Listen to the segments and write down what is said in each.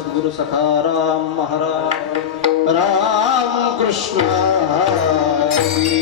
सद्गुरु सखाराम महाराज राम कृष्ण हरी।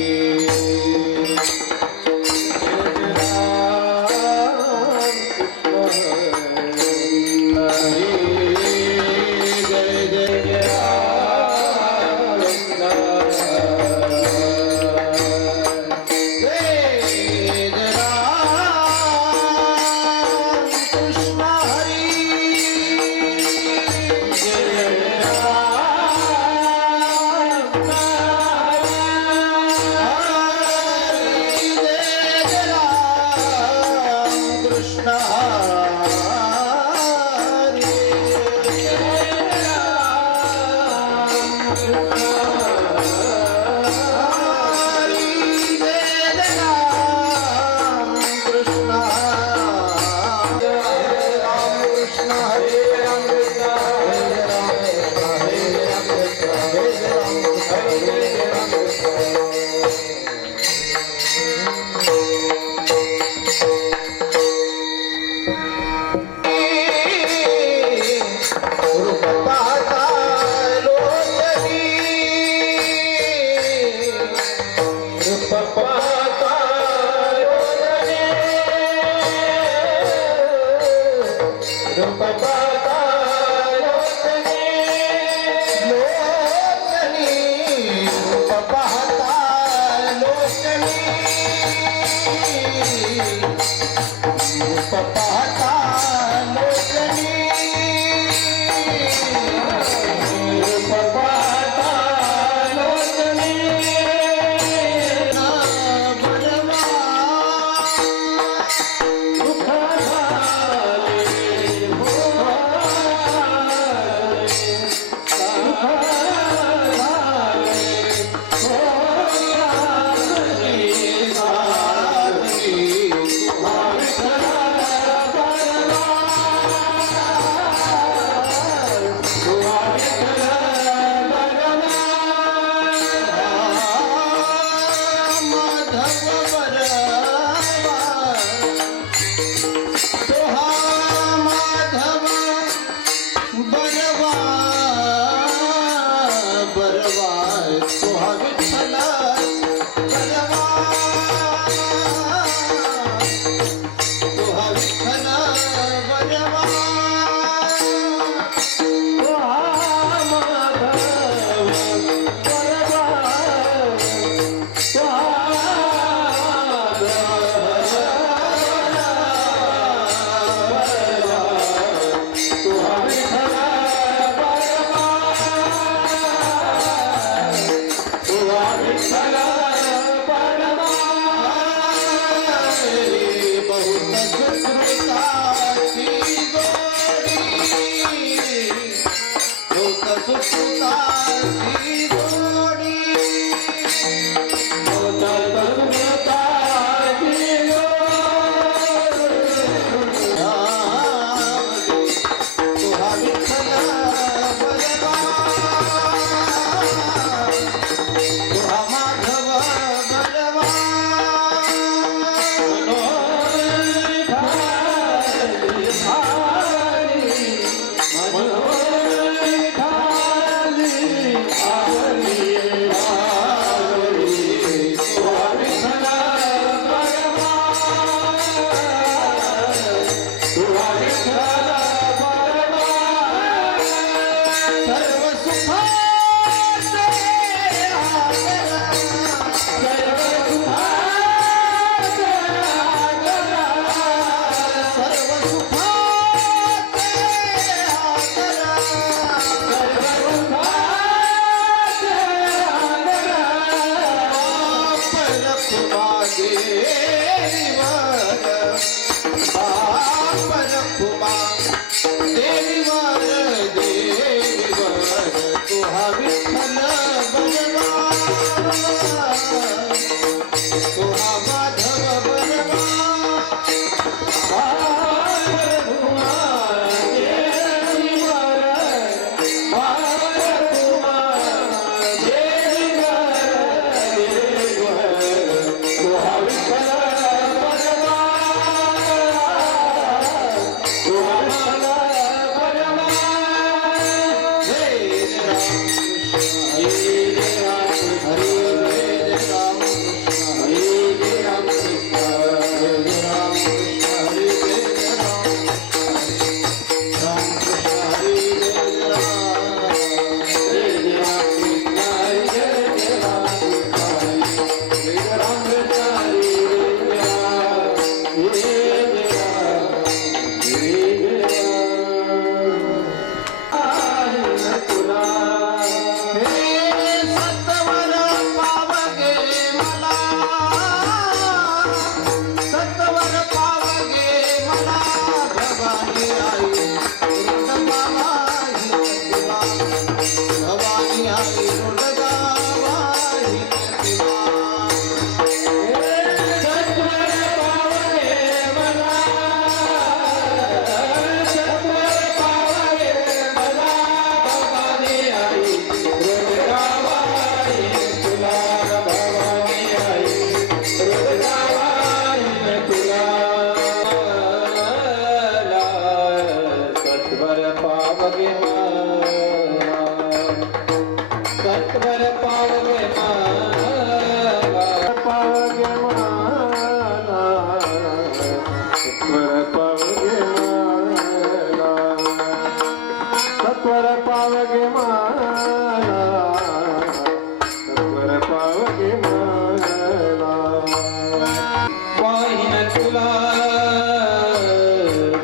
वाहिन तुला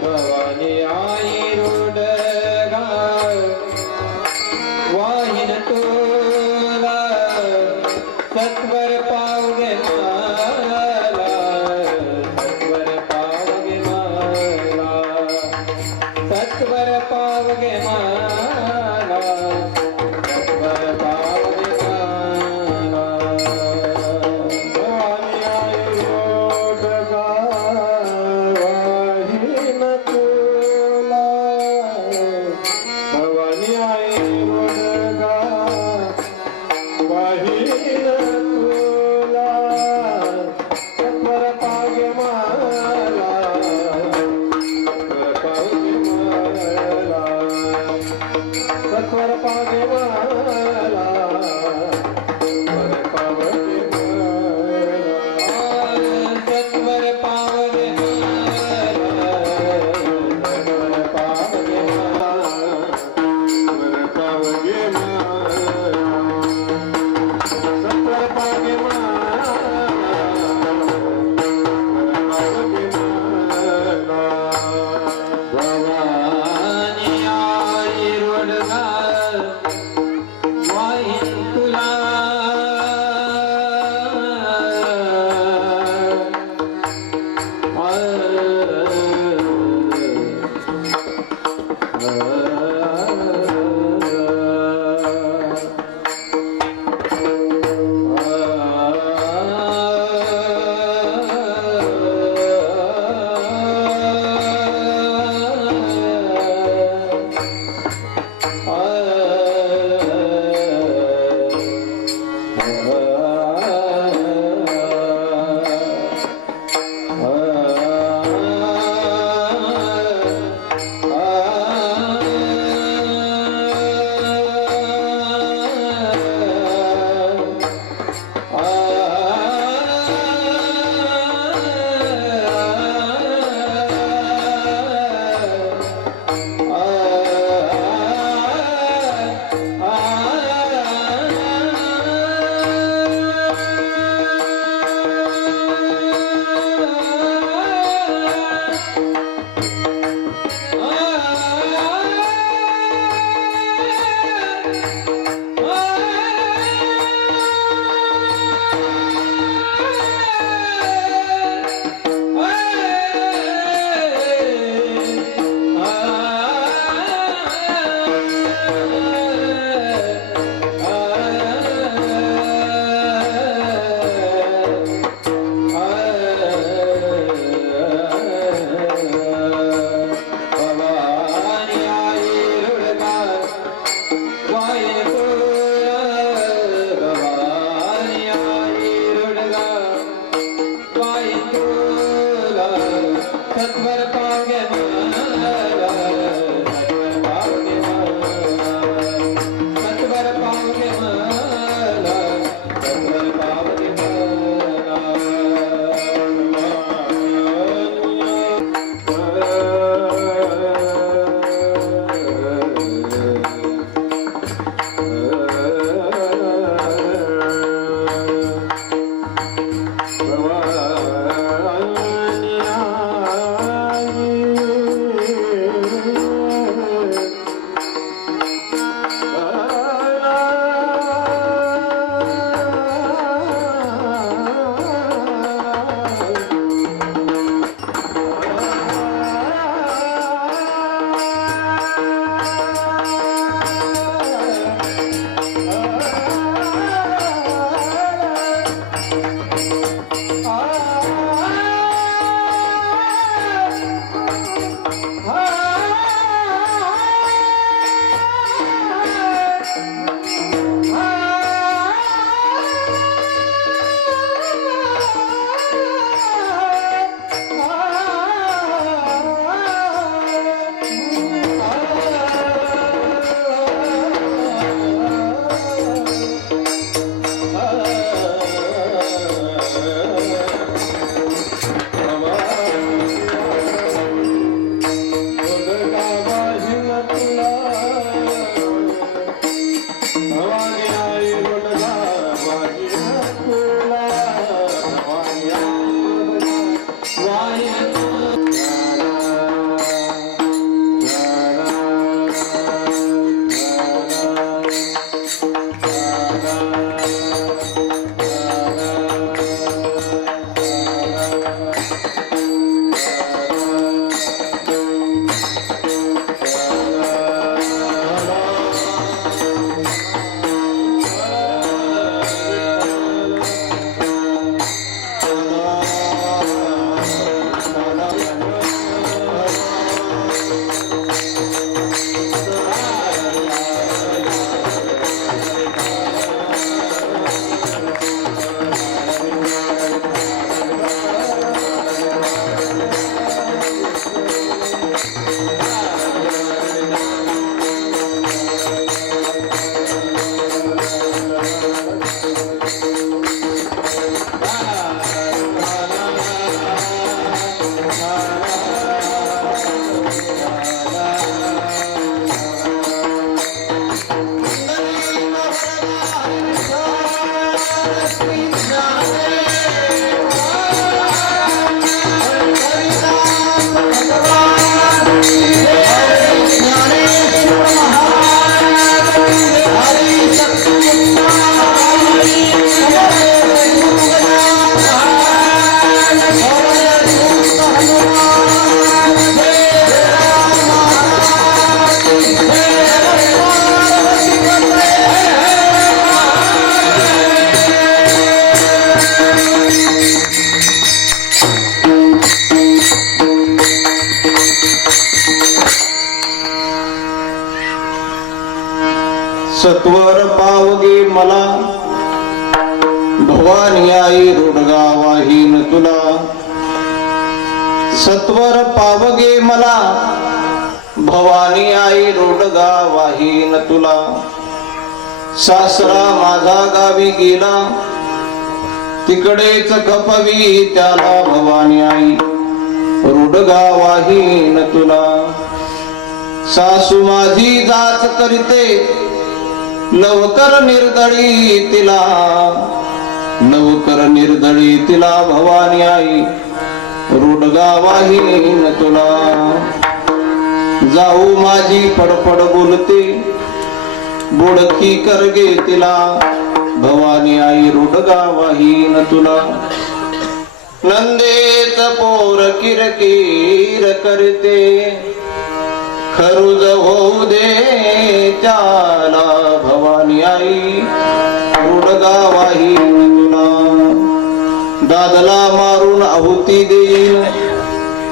भवानी आई रोडगा वाहिन तुला भवानी आई रोडगा वाहीन तुला सत्वर पावगे मला भवानी आई रोडगा वाहीन तुला सासरा माझा गावी गेला तिकडेच खपवी त्याला भवानी आई रोडगा वाहीन तुला सासू माझी जाच करीते लवकर निर्दळी तिला लवकर निर्दळी तिला भवानी आई रोडगा वाहीन तुला जाऊ माझी पडपड बोलते बोडकी करगे तिला भवानी आई रोडगा वाहीन तुला नंदेच पोर किरकिर करते खरुज होऊ दे त्याला भवानी आई रोडगा वाहीन तुला दादला मारून आहुती देईल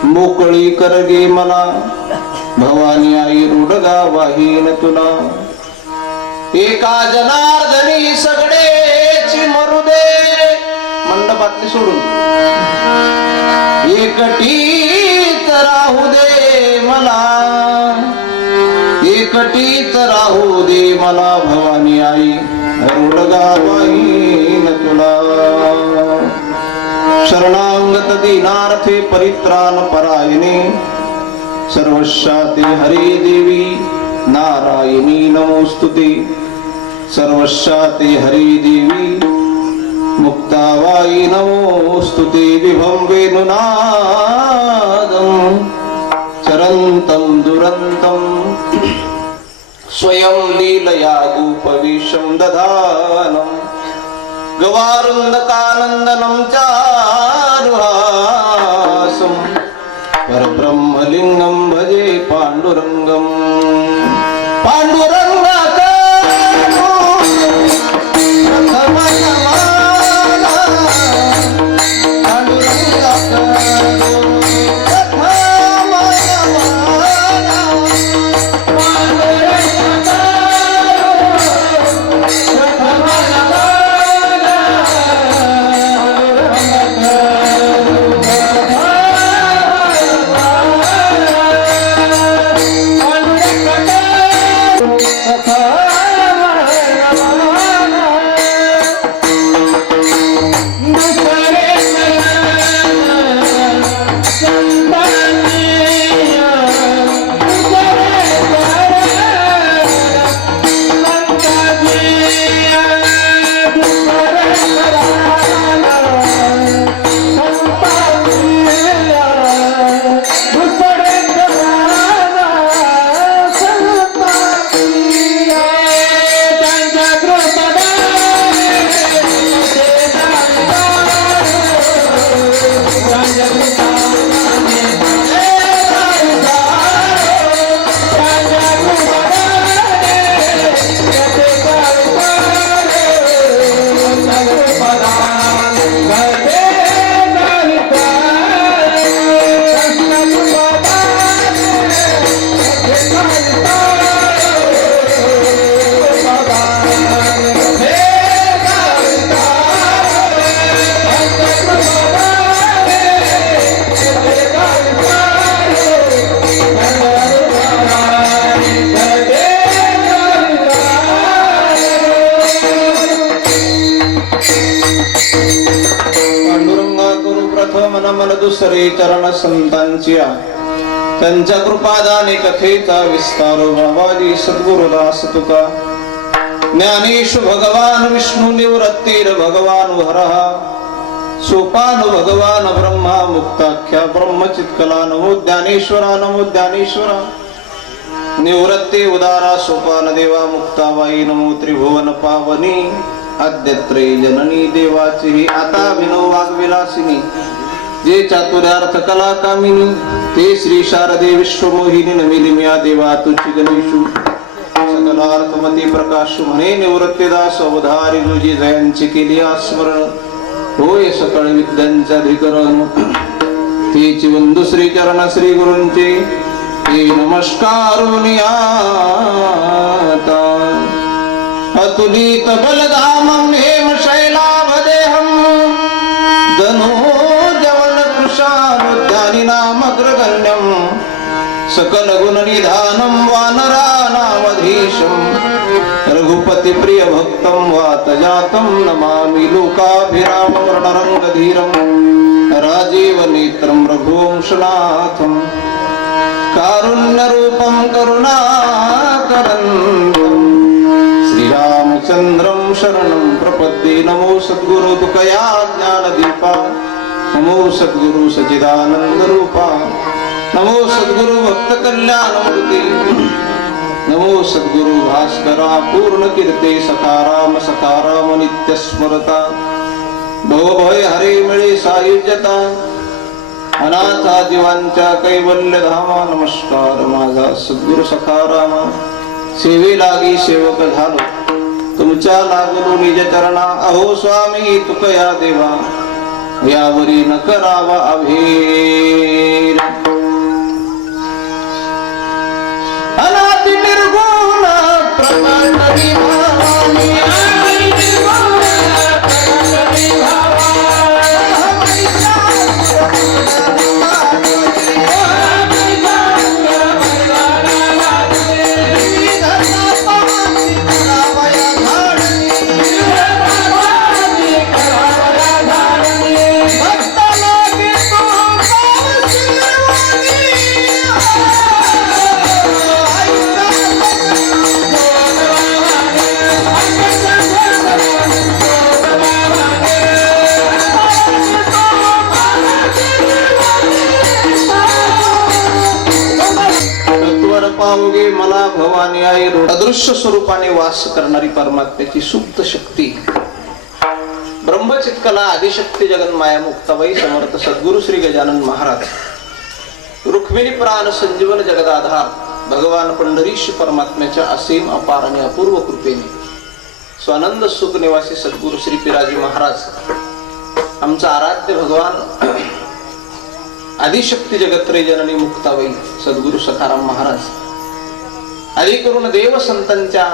मोकळी करगे मला भवानी आई रोडगा वाहीन तुला एका जनार्दनी सगळेची मरू दे मंडपातली सोडून एकटीच राहू दे मला एकटीच राहू दे मला भवानी आई रोडगा वाहीन तुला शरणांगत दीनार्थे परित्राण परायणे सर्वशाते हरे देवी नारायणी नमोस्तुते सर्वशाते हरे देवी मुक्तावाई नमोस्तुते विभं वेणुनादं चरन्तं दुरन्तं स्वयं लीलया गोपविशं दधानं गवारुन्दकानन्दनं चारुहासं परब्रह्मलिङ्गं भजे पाण्डुरङ्गं दुसरे चरण संतांच्या त्यांच्या कृपादाने कथेचा विस्तार बाबाजी सद्गुरुदास तुका ज्ञानेश भगवान विष्णू निवृत्तीर भगवान हरहा सोपान भगवान ब्रह्मा मुक्ताख्या ब्रह्मचित्कला नमो ज्ञानेश्वरा निवृत्ती उदारा सोपान देवा मुक्ताबाई नमो त्रिभुवन पावनी आद्यत्रे जननी देवाची आता विनो वाग्विलासिनी जे चातुर्यार्थ कला कामिनी ते श्री शारदे विश्वमोहिनी नमिलिम्या देवा तुझी गणेशु सकलार्थमती प्रकाश म्हणे निवृत्तीदास अवधारी तुझी जयांची केली स्मरण होय सकळ विद्यांचा अधिकरण तेची वंदू श्री चरण श्री गुरूंचे ते नमस्कारुनियाता अतुलित बलधामं हेम शैलाभदेहं सकल गुण निधानं वानराणामधीशं रघुपति प्रिय भक्तं वातजातं नमामि लोकाभिरामं रणरङ्गधीरं राजीव नेत्रं रघुवंशनाथं कारुण्यरूपं करुणाकरन्दं श्रीरामचन्द्रं शरणं प्रपद्ये नमो सद्गुरु तुकया ज्ञानदीपा नमो सद्गुरु सच्चिदानंद रूपा नमो सद्गुरु भक्त कल्याणमूर्ती नमो सद्गुरु भास्करा पूर्ण कीर्ते सखाराम सखाराम नित्य स्मरता भवभय हरे मिळे सायुज्यता अनाथा जीवांच्या कैवल्य धामा नमस्कार माझा सद्गुरु सखारामा सेवे लागी सेवक झालो तुमच्या लागलो निज चरणा अहो स्वामी तुकया देवा यावरी न करावा अभेर अनादि निर्गुण प्रकट विभावानी पावगे मला भवानी आई अदृश्य स्वरूपाने वास करणारी परमात्म्याची सुप्त शक्ती ब्रह्मचित्कला आदिशक्ती जगन्माया मुक्ताबाई समर्थ सद्गुरु श्री गजानन महाराज रुक्मिणी प्राण संजीवन जगदाधार भगवान पंढरीश परमात्म्याच्या असीम अपार आणि अपूर्व कृपेने स्वानंद सुख निवासी सद्गुरु श्री पिराजी महाराज आमचा आराध्य भगवान आदिशक्ती जगत्रे जननी मुक्ताबाई सद्गुरु सखाराम महाराज आदी करून देव संतांच्या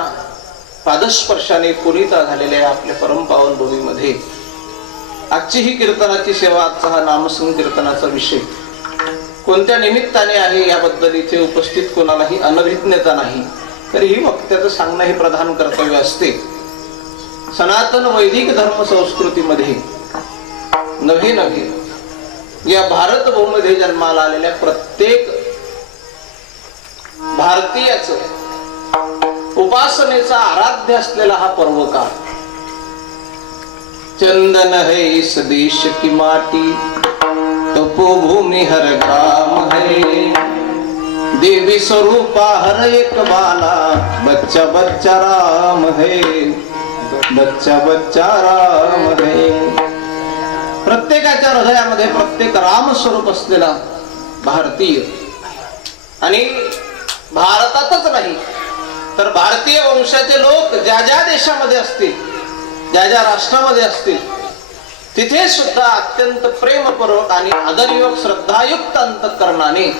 पादस्पर्शाने पुरिता झालेल्या आपल्या परमपावन भूमीमध्ये आजची ही कीर्तनाची सेवा आजचा हा नामसंकीर्तनाचा विषय कोणत्या निमित्ताने आहे याबद्दल इथे उपस्थित कोणालाही अनभिज्ञता नाही तरीही वक्त्याचं सांगणं हे प्रधान कर्तव्य असते सनातन वैदिक धर्म संस्कृतीमध्ये नव्हे या भारत भूमीमध्ये जन्माला आलेल्या प्रत्येक भारतीयाचं उपासनेचा आराध्य असलेला हा पर्वकाळ चंदन है इस देश की माटी तपोभूमि हर ग्राम है देवी स्वरूपा हर एक बाला बच्चा बच्चा राम है बच्चा बच्चा राम है प्रत्येकाच्या हृदयामध्ये प्रत्येक राम स्वरूप असलेला भारतीय आणि भारतातच नाही तर भारतीय वंशाचे लोक ज्या ज्या देशामध्ये असतील ज्या ज्या राष्ट्रामध्ये असतील तिथे सुद्धा अत्यंत प्रेमपूर्वक आणि आदरयुक्त श्रद्धायुक्त अंतःकरणाने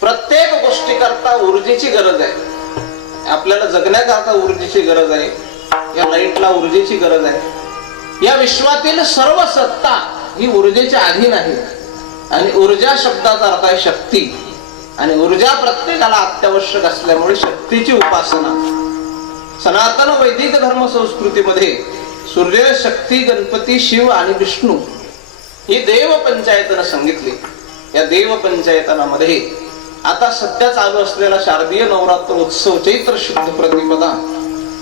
प्रत्येक गोष्टी करता ऊर्जेची गरज आहे आपल्याला जगण्याकरता ऊर्जेची गरज आहे या लाईटला ऊर्जेची गरज आहे या विश्वातील सर्व सत्ता ही ऊर्जेच्या अधीन आहे आणि ऊर्जा शब्दाचा अर्थ आहे शक्ती आणि ऊर्जा प्रत्येकाला अत्यावश्यक असल्यामुळे शक्तीची उपासना सनातन वैदिक धर्म संस्कृतीमध्ये सूर्य शक्ती गणपती शिव आणि विष्णू ही देव पंचायतनं सांगितली या देव पंचायतनामध्ये आता सध्या चालू असलेला शारदीय नवरात्र उत्सव चैत्र शुद्ध प्रतिपदा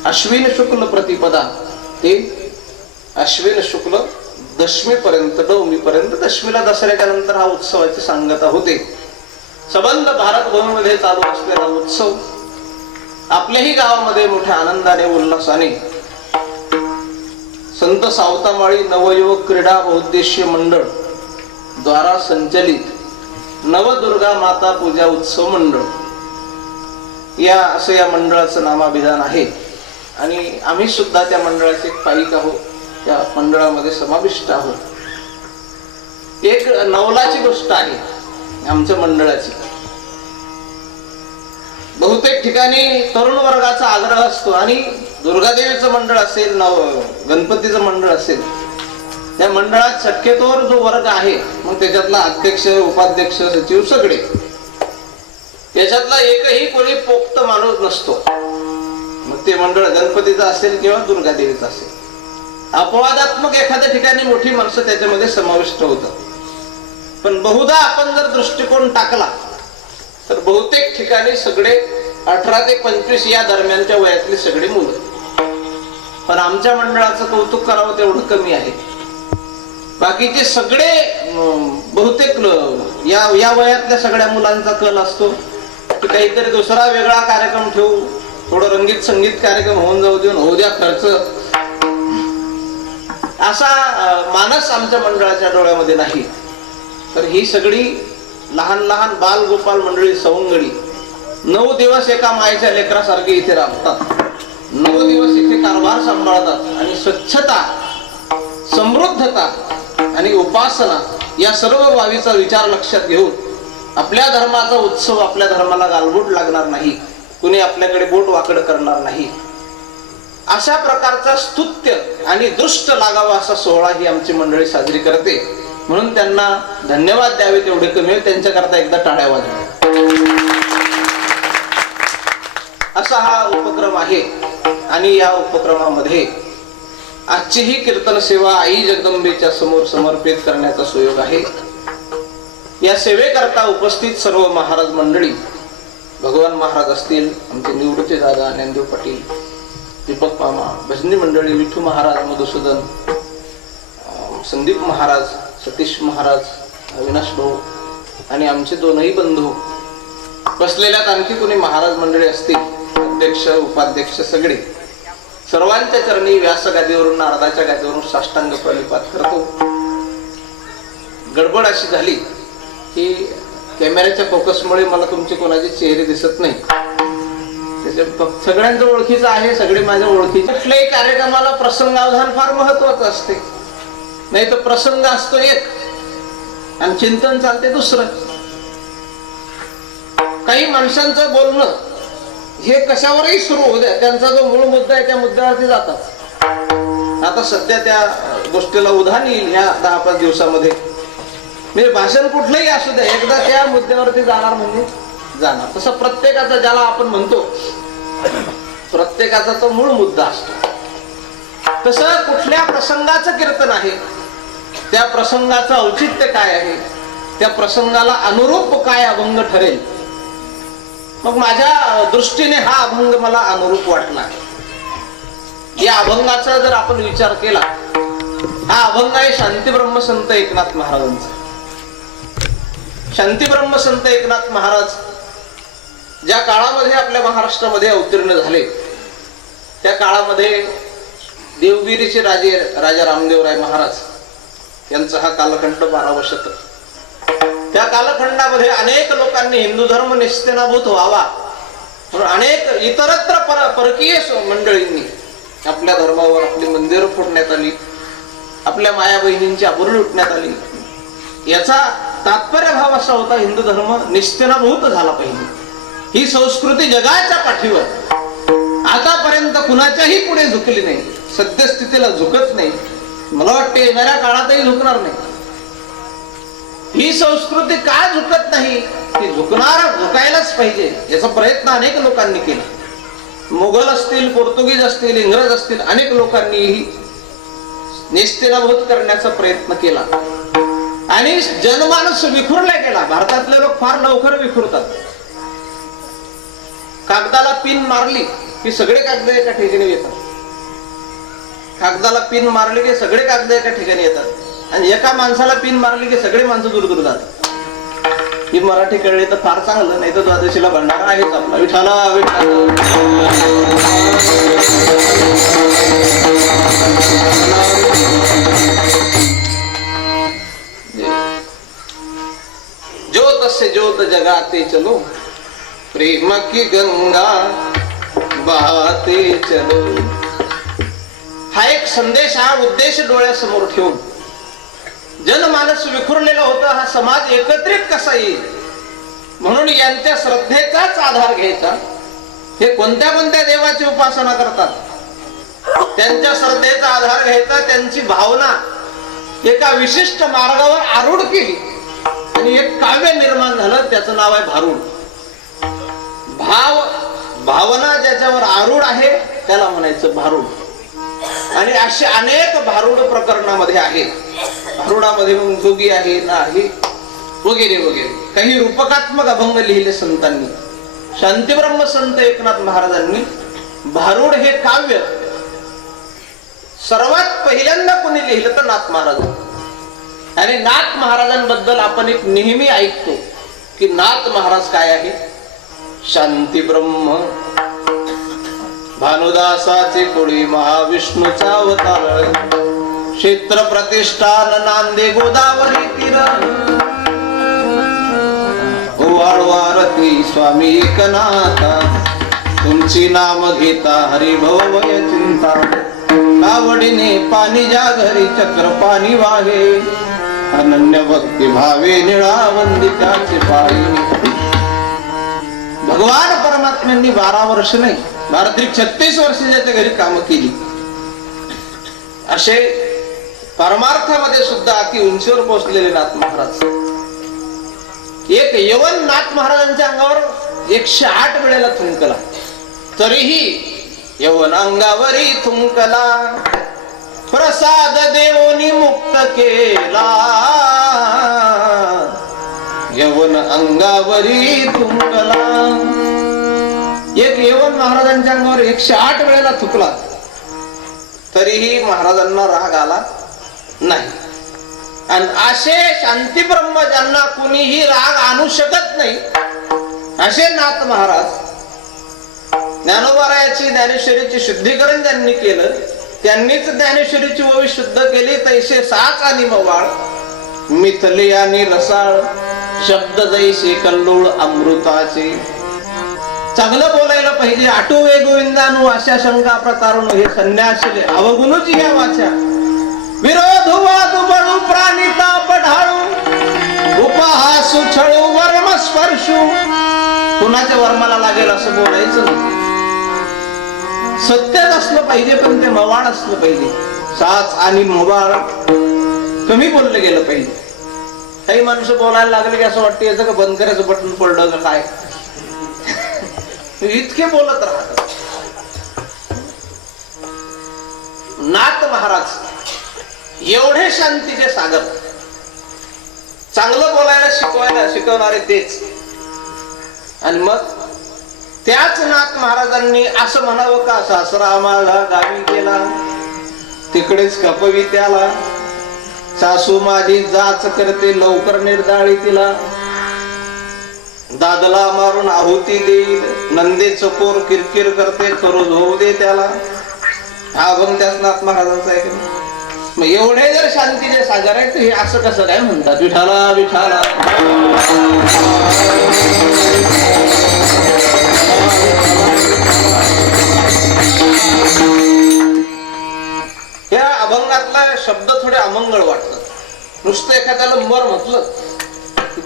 अश्विन शुक्ल प्रतिपदा ते अश्विन शुक्ल दशमी पर्यंत नवमी पर्यंत दशमीला दसऱ्याच्या नंतर हा उत्सवाची सांगता होते संबंध भारत भूमीमध्ये चालू असलेला उत्सव आपल्याही गावामध्ये मोठ्या आनंदाने उल्हासाने संत सावतामाळी नवयुवक क्रीडा बहुउद्देशीय मंडळ द्वारा संचलित नवदुर्गा माता पूजा उत्सव मंडळ या असं या मंडळाचं नामाभिधान आहे आणि आम्ही सुद्धा त्या मंडळाचे पाईक आहोत त्या मंडळामध्ये समाविष्ट आहोत एक नवलाची गोष्ट आहे आमच्या मंडळाची बहुतेक ठिकाणी तरुण वर्गाचा आग्रह असतो आणि दुर्गादेवीचं मंडळ असेल गणपतीचं मंडळ असेल त्या मंडळात शक्यतोवर जो वर्ग आहे, मग त्याच्यातला अध्यक्ष, उपाध्यक्ष, सचिव सगळे, त्याच्यातला एकही कोणी पोक्त माणूस नसतो. मग ते मंडळ गणपतीचं असेल किंवा दुर्गा देवीचं असेल. अपवादात्मक एखाद्या ठिकाणी मोठी माणसं त्याच्यामध्ये समाविष्ट होतात. पण बहुधा आपण जर दृष्टिकोन टाकला तर बहुतेक ठिकाणी सगळे 18 ते 25 या दरम्यानच्या वयातली सगळी मुलं. पण आमच्या मंडळाचं कौतुक करावं तेवढं कमी आहे. बाकीचे सगळे बहुतेक या वयातल्या सगळ्या मुलांचा कल असतो की काहीतरी दुसरा वेगळा कार्यक्रम ठेवू, थोडं रंगीत संगीत कार्यक्रम होऊन जाऊ देऊन, होऊ द्या खर्च, असा मानस आमच्या मंडळाच्या डोळ्यामध्ये नाही. तर ही सगळी लहान लहान बाल गोपाल मंडळी, सवंगडी 9 दिवस एका मायेच्या लेकरासारखे इथे राबतात, 9 दिवस इथे कारभार सांभाळतात आणि स्वच्छता, समृद्धता आणि उपासना या सर्व बाबीचा विचार लक्षात घेऊन आपल्या धर्माचा उत्सव, आपल्या धर्माला गालबोट लागणार नाही, कुणी आपल्याकडे बोट वाकड करणार नाही, अशा प्रकारचा स्तुत्य आणि दृष्ट लागावा असा सोहळा ही आमची मंडळी साजरी करते. म्हणून त्यांना धन्यवाद द्यावे तेवढे कमी आहे. त्यांच्याकरता एकदा टाळ्या वाजवा. असा हा उपक्रम आहे. आणि या उपक्रमामध्ये आजची ही कीर्तन सेवा आई जगदंबेच्या समोर समर्पित करण्याचा सुयोग आहे. या सेवेकरता उपस्थित सर्व महाराज मंडळी, भगवान महाराज असतील, आमचे निवृत्ती दादा, ज्ञानदेव पाटील, दीपक मामा, भजनी मंडळी, विठू महाराज, मधुसूदन, संदीप महाराज, सतीश महाराज, अविनाश भाऊ आणि आमचे दोनही बंधू, बसलेल्यात आणखी कोणी महाराज मंडळी असतील, अध्यक्ष, उपाध्यक्ष, सगळे सर्वांच्या चरणी व्यासगादीवरून, नारदाच्या गादीवरून साष्टांग प्रणिपात करतो. गडबड अशी झाली की कॅमेऱ्याच्या फोकसमुळे मला तुमचे कोणाचे चेहरे दिसत नाही. सगळ्यांचं ओळखीचं आहे, सगळे माझ्या ओळखीचे. कुठल्याही कार्यक्रमाला प्रसंगावधान फार महत्वाचं असते. नाही तर प्रसंग असतो एक आणि चिंतन चालते दुसरं. काही माणसांचं बोलणं हे कशावरही सुरू होऊ द्या, त्यांचा जो मूळ मुद्दा आहे त्या मुद्द्यावरती जातात. आता सध्या त्या गोष्टीला उधाण येईल या 10-5 दिवसामध्ये. म्हणजे भाषण कुठलंही असू द्या, एकदा त्या मुद्द्यावरती जाणार म्हणजे जाणार. तसं प्रत्येकाचा, ज्याला आपण म्हणतो प्रत्येकाचा तो मूळ मुद्दा असतो, तसं कुठल्या प्रसंगाचं कीर्तन आहे, त्या प्रसंगाचं औचित्य काय आहे, त्या प्रसंगाला अनुरूप काय अभंग ठरेल. मग माझ्या दृष्टीने हा अभंग मला अनुरूप वाटला. या अभंगाचा जर आपण विचार केला, हा अभंग आहे शांती ब्रह्मसंत एकनाथ महाराजांचा. शांती ब्रह्मसंत एकनाथ महाराज ज्या काळामध्ये आपल्या महाराष्ट्रामध्ये अवतीर्ण झाले, त्या काळामध्ये देवगिरीचे राजे राजा रामदेवराय महाराज यांचा हा कालखंड 12वं शतक. त्या कालखंडामध्ये अनेक लोकांनी हिंदू धर्म निस्तेनाभूत व्हावा म्हणून अनेक इतरत्र परकीय मंडळींनी आपल्या धर्मावर आपली मंदिरं फोडण्यात आली, आपल्या माया बहिणींची आबरू लुटण्यात आली. याचा तात्पर्य भाव असा होता, हिंदू धर्म निस्तेनाभूत झाला पाहिजे. ही संस्कृती जगाच्या पाठीवर आतापर्यंत कुणाच्याही पुढे झुकली नाही, सद्यस्थितीला झुकत नाही, मला वाटते येणाऱ्या काळातही झुकणार नाही. ही संस्कृती का झुकत नाही, ती झुकायलाच पाहिजे याचा प्रयत्न अनेक लोकांनी केला. मुघल असतील, पोर्तुगीज असतील, इंग्रज असतील, अनेक लोकांनी ही नेस्तेनाभूत करण्याचा प्रयत्न केला आणि जनमानस विखुरला गेला. भारतातले लोक फार लवकर विखुरतात. कागदाला पिन मारली की सगळे कागद एका ठिकाणी येतात. कागदाला पिन मारली की सगळे कागद एका ठिकाणी येतात आणि एका माणसाला पिन मारली की सगळे माणसं दूर दूर जातात. ही मराठी कळली तर फार चांगलं, नाही तर द्वादशीला भंडारा आहेच आपला. विठाला ज्योत से ज्योत जगाते चलो, प्रेम की गंगा बहाते चलो. हा एक संदेश, हा उद्देश डोळ्यासमोर ठेवून जनमानस विखुरलेला होता. हा समाज एकत्रित कसा येईल म्हणून यांच्या श्रद्धेचाच आधार घ्यायचा. हे कोणत्या कोणत्या देवाची उपासना करतात त्यांच्या श्रद्धेचा आधार घ्यायचा, त्यांची भावना एका विशिष्ट मार्गावर आरूढ केली आणि एक काव्य निर्माण झालं, त्याचं नाव आहे भारूड. भावना ज्याच्यावर आरूढ आहे त्याला म्हणायचं भारूड. आणि असे अनेक भारूड प्रकरणामध्ये आहेत. भारुडामध्ये मग जोगी आहे ना आहे वगैरे वगैरे. काही रूपकात्मक अभंग लिहिले संतांनी. शांतीब्रह्म संत एकनाथ महाराजांनी भारूड हे काव्य सर्वात पहिल्यांदा कोणी लिहिलं तर नाथ महाराज. आणि नाथ महाराजांबद्दल आपण एक नेहमी ऐकतो की नाथ महाराज काय आहे, शांती ब्रह्म भानुदासाचे कोळी महाविष्णूचा अवतार, क्षेत्र प्रतिष्ठान नांदे गोदावरी तीर, वाळवारती स्वामी एकनाथा, तुमची नाम घेता हरिभवय चिंता, कावडीने पाणी ज्या घरी चक्र पाणी वाहे, अनन्य भक्ती भावे निळा वंदिताचे पायी. भगवान परमात्म्यांनी 12 वर्ष नाही 36 वर्ष ज्याच्या घरी काम केली. असे परमार्थामध्ये सुद्धा अति उंचीवर पोहोचलेले नाथ महाराज. एक यवन नाथ महाराजांच्या अंगावर 108 वेळेला थुंकला, तरीही यवन अंगावरी थुंकला, प्रसाद देवोनी मुक्त केला, यवन अंगावरी थुंकला. एक यवन महाराजांच्या अंगावर 108 वेळेला थुकला, तरीही महाराजांना राग आला नाही. आणि असे शांती ब्रह्म ज्यांना कुणीही राग आणू शकत नाही असे नाथ महाराज. ज्ञानोबारायाची ज्ञानेश्वरीची शुद्धीकरण ज्यांनी केलं त्यांनीच ज्ञानेश्वरीची ओवी शुद्ध केली. तैसे साच आणि मवाळ, मिथले आणि रसाळ, शब्द जैसे कल्लोळ अमृताचे. चांगलं बोलायला पाहिजे. आटो वे गोविंदानु आशा शंका प्रतारणु, हे संन्यासले अवगुणच या वाचा. विरोध वादू बळू प्राणिता पढाळू, उपहासू छळू वर्म स्पर्शू. कुणाच्या वर्माला लागेल असं बोलायचं नाही. सत्यच असलं पाहिजे, पण ते मवाळ असलं पाहिजे. साच आणि मवाळ कमी बोललं गेलं पाहिजे. काही माणसं बोलायला लागले की असं वाटतं याचं का बंद करायचं बटन पडलं का काय, इतके बोलत राहतात. नाथ महाराज एवढे शांतीचे सागर. चांगलं बोलायला शिकवणारे तेच. आणि मग त्याच नाथ महाराजांनी असं म्हणावं का, सासरा माझा गावी गेला तिकडेच कपवी त्याला, सासू माझी जाच करते लवकर निर्दाळी तिला, दादला मारून आहुती देईल, नंदेचं पोर किरकिर करते खरोज होऊ दे त्याला. हा अभंग त्याच नाथ महाराजांचा आहे. मग एवढे जर शांतीचे सागर आहेत हे असं कसं काय म्हणतात, विठाला विठाला. या अभंगातला शब्द थोडे अमंगळ वाटतात. नुसतं एखाद्याला मर म्हटलं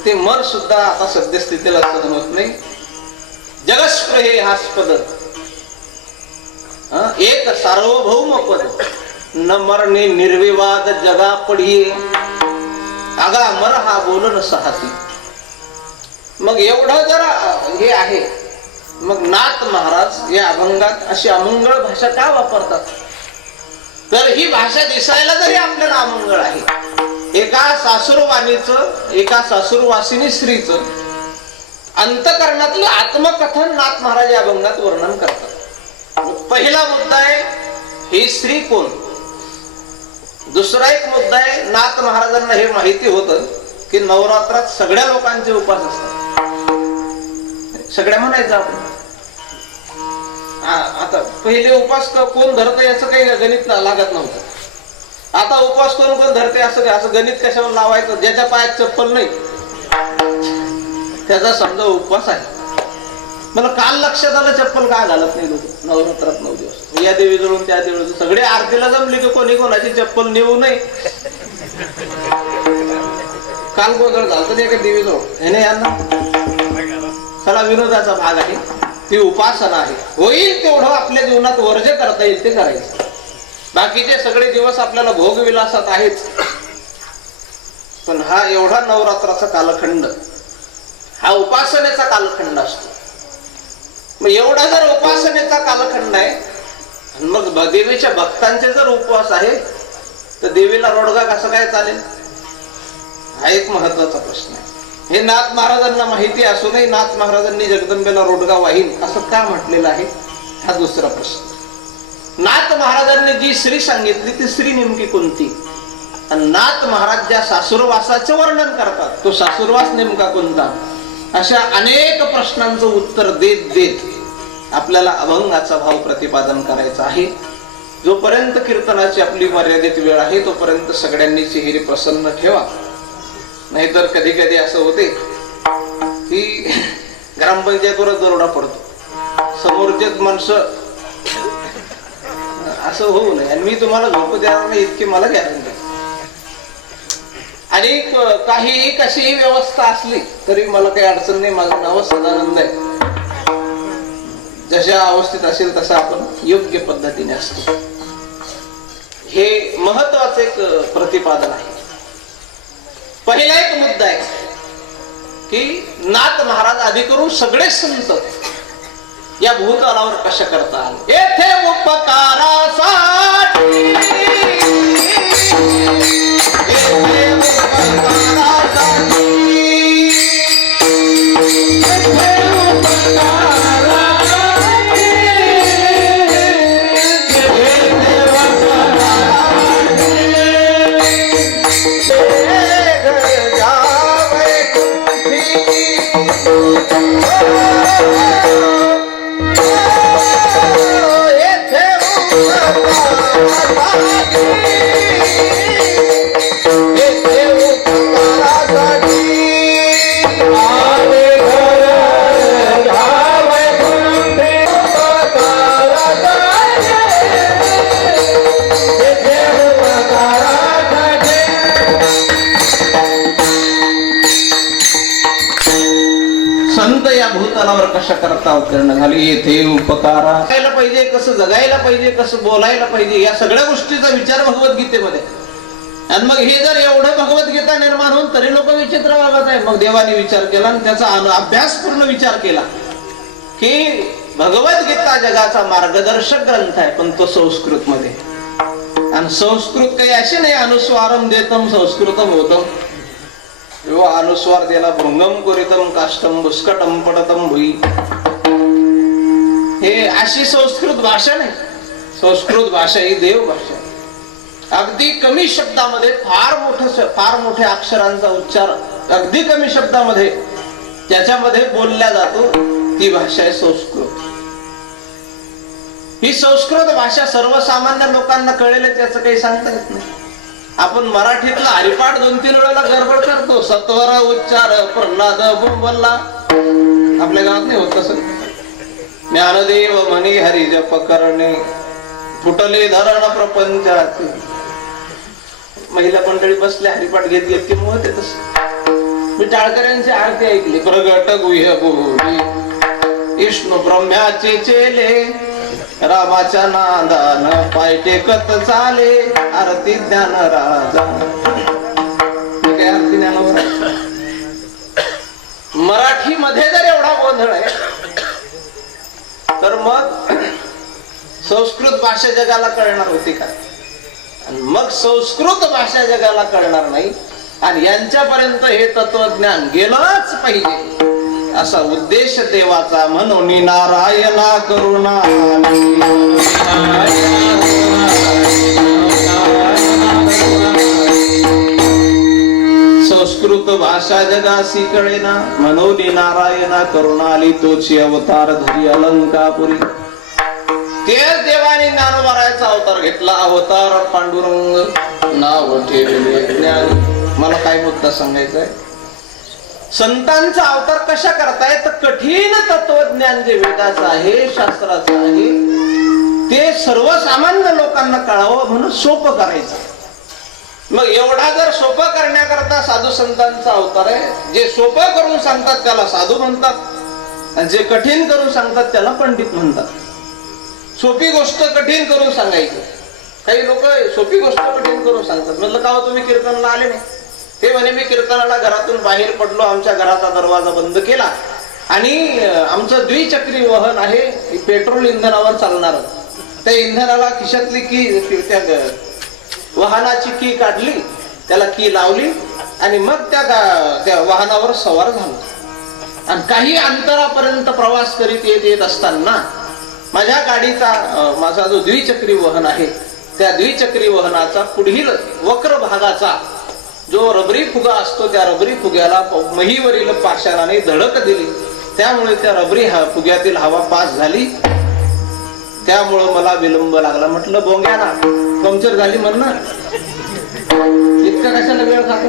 ते मर सुद्धा आता सद्यस्थितीला सहन होत नाही. जगस्प्रेहे हास्पद एक सार्वभौम पद, न मरणे निर्विवाद जगा पडिये, आगा मर हा बोलन सहाती. मग एवढं जर हे आहे, मग नाथ महाराज या अभंगात अशी अमंगळ भाषा का वापरतात. तर ही भाषा दिसायला जरी आपल्याला अमंगळ आहे. एका सासूरवाणीचं, एका सासूरवासिनी स्त्रीचं अंतकरणातलं आत्मकथन नाथ महाराज या अभंगात वर्णन करतात. पहिला मुद्दा आहे ही स्त्री कोण. दुसरा एक मुद्दा आहे, नाथ महाराजांना हे माहिती होतं की नवरात्रात सगळ्या लोकांचे उपास असतात. सगळ्या म्हणायचं आपण. आता पहिले उपास कोण धरत याचं काही गणित लागत नव्हतं. आता उपास कोण कोण धरते असं गणित कशावर लावायचं. ज्याच्या पायात चप्पल नाही त्याचा समजा उपवास आहे. मला काल लक्षात आलं चप्पल का घालत नाही लोक नवरात्रात 9 दिवस. या देवी जवळून त्या देवी जवळ सगळे आरतीला जमले की कोणी कोणाची चप्पल नेऊ नये. काल गोंधळ झाला तर एका देवी जवळ हे यांना चला विनोदाचा भाग आहे, ती उपासना आहे. होईल तेवढं आपल्या जीवनात वर्ज्य करता येईल ते करायचं. बाकीचे सगळे दिवस आपल्याला भोग विलासात आहेच, पण हा एवढा नवरात्राचा कालखंड हा उपासनेचा कालखंड असतो. मग एवढा जर उपासनेचा कालखंड आहे आणि मग देवीच्या भक्तांचे जर उपवास आहे तर देवीला रोडगा कसं काय चालेल? हा एक महत्वाचा प्रश्न आहे. हे नाथ महाराजांना माहिती असूनही नाथ महाराजांनी जगदंबेला रोडगा वाहीन असं का म्हटलेलं आहे? हा दुसरा प्रश्न. नाथ महाराजांनी जी स्त्री सांगितली ती स्त्री नेमकी कोणती? आणि नाथ महाराज ज्या सासुरवासाचे वर्णन करतात तो सासुरवास नेमका कोणता? अशा अनेक प्रश्नांचं उत्तर देत देत आपल्याला अभंगाचा भाव प्रतिपादन करायचा आहे. जोपर्यंत कीर्तनाची आपली मर्यादित वेळ आहे तोपर्यंत सगळ्यांनी चेहरे प्रसन्न ठेवा. नाहीतर कधी कधी असं होते की ग्रामपंचायतीवरच दरोडा पडतो. समोरचेच माणसं असं होऊ नये आणि मी तुम्हाला झोपू देणार नाही इतकी मला गॅरंटी. आणि काही कशीही व्यवस्था असली तरी मला काही अडचण नाही. माझं नाव सदानंद आहे. जशा अवस्थेत असेल तसं आपण योग्य पद्धतीने असतो. हे महत्वाचं एक प्रतिपादन आहे. पहिला एक मुद्दा आहे की नाथ महाराज आधी करून सगळे संत या भूतलावर कशा करता आले. येथे उपकारासाठी संत या भूतलावर कशा करता अवतरण झाली. येथे उपकारा करायला पाहिजे, कसं जगायला पाहिजे, कसं बोलायला पाहिजे, या सगळ्या गोष्टीचा विचार भगवद्गीतेमध्ये. आणि मग हे जर एवढं भगवद्गीता निर्माण होऊन तरी लोक विचित्र वागत आहे. मग देवाने विचार केला आणि त्याचा अभ्यासपूर्ण विचार केला की भगवद्गीता जगाचा मार्गदर्शक ग्रंथ आहे पण तो संस्कृत मध्ये. आणि संस्कृत काही असे नाही अनुस्वारम देतम संस्कृतम होतम किंवा अनुस्वार दिला भृंगम कुरितम काष्टम बुस्कटम पडतम भुई. हे अशी संस्कृत भाषा नाही. संस्कृत भाषा ही देव भाषा. अगदी कमी शब्दामध्ये फार मोठ्या अक्षरांचा उच्चार अगदी कमी शब्दामध्ये त्याच्यामध्ये बोलल्या जातो. ती भाषा आहे संस्कृत. ही संस्कृत भाषा सर्वसामान्य लोकांना कळेल त्याचं काही सांगता येत नाही. आपण मराठीतला हरिपाठ 2-3 वेळेला गडबड करतो. सत्वरा उच्चार प्रल्हाद बोलला आपल्या गावात नाही होत तसं. ज्ञानदेव म्हणे हरी जप करणे फुटले धरण प्रपंचात. महिला मंडळी बसल्या हरिपाठ घेत घेत की मोहते तसं. मी टाळकऱ्यांची आरती ऐकली. प्रगट गुह्य बोली विष्णू ब्रह्म्याचे चेले रामाच्या नादान पाय टेकत चाले आरती ज्ञान राजा. काय आरती ज्ञानावर मराठी मध्ये जर एवढा गोंधळ आहे तर मग संस्कृत भाषा जगाला कळणार होती का? मग संस्कृत भाषा जगाला कळणार नाही आणि यांच्यापर्यंत हे तत्वज्ञान गेलंच पाहिजे असा उद्देश देवाचा. म्हणून नारायणा करुणा संस्कृत भाषा जगासी कळेना म्हणून नारायणा करुणाली तोची अवतार धरी अलंकापुरी. तेच देवाने ज्ञानोबारायाचा अवतार घेतला. अवतार पांडुरंग नाव ठेवले ज्ञानी. मला काय मुद्दा सांगायचा आहे. संतांचा अवतार कशा करताय तर कठीण तत्वज्ञान जे वेदाचं आहे शास्त्राचं आहे ते सर्वसामान्य लोकांना कळावं म्हणून सोपं करायचं. मग एवढा जर सोपं करण्याकरता साधू संतांचा अवतार आहे. जे सोपं करून सांगतात त्याला साधू म्हणतात आणि जे कठीण करून सांगतात त्याला पंडित म्हणतात. सोपी गोष्ट कठीण करून सांगायची. काही लोक सोपी गोष्ट कठीण करून सांगतात. म्हटलं का तुम्ही कीर्तनला आले नाही ते म्हणे मी कीर्तनाला घरातून बाहेर पडलो, आमच्या घराचा दरवाजा बंद केला आणि आमचं द्विचक्री वाहन आहे पेट्रोल इंधनावर चालणार. त्या इंधनाला खिशातली की त्या वाहनाची की काढली, त्याला की लावली आणि मग त्या वाहनावर सवार झालो. आणि काही अंतरापर्यंत प्रवास करीत येत असताना माझ्या गाडीचा माझा जो द्विचक्री वाहन आहे त्या द्विचक्री वाहनाचा पुढील वक्र भागाचा जो रबरी फुगा असतो त्या रबरी फुग्याला महीवरील पाषाणाने धडक दिली. त्यामुळे त्या रबरी फुग्यातील हवा पास झाली. त्यामुळे मला विलंब लागला. म्हटलं बोंग्या ना, पंक्चर झाली म्हण ना, इतका कशाला वेळ खातो.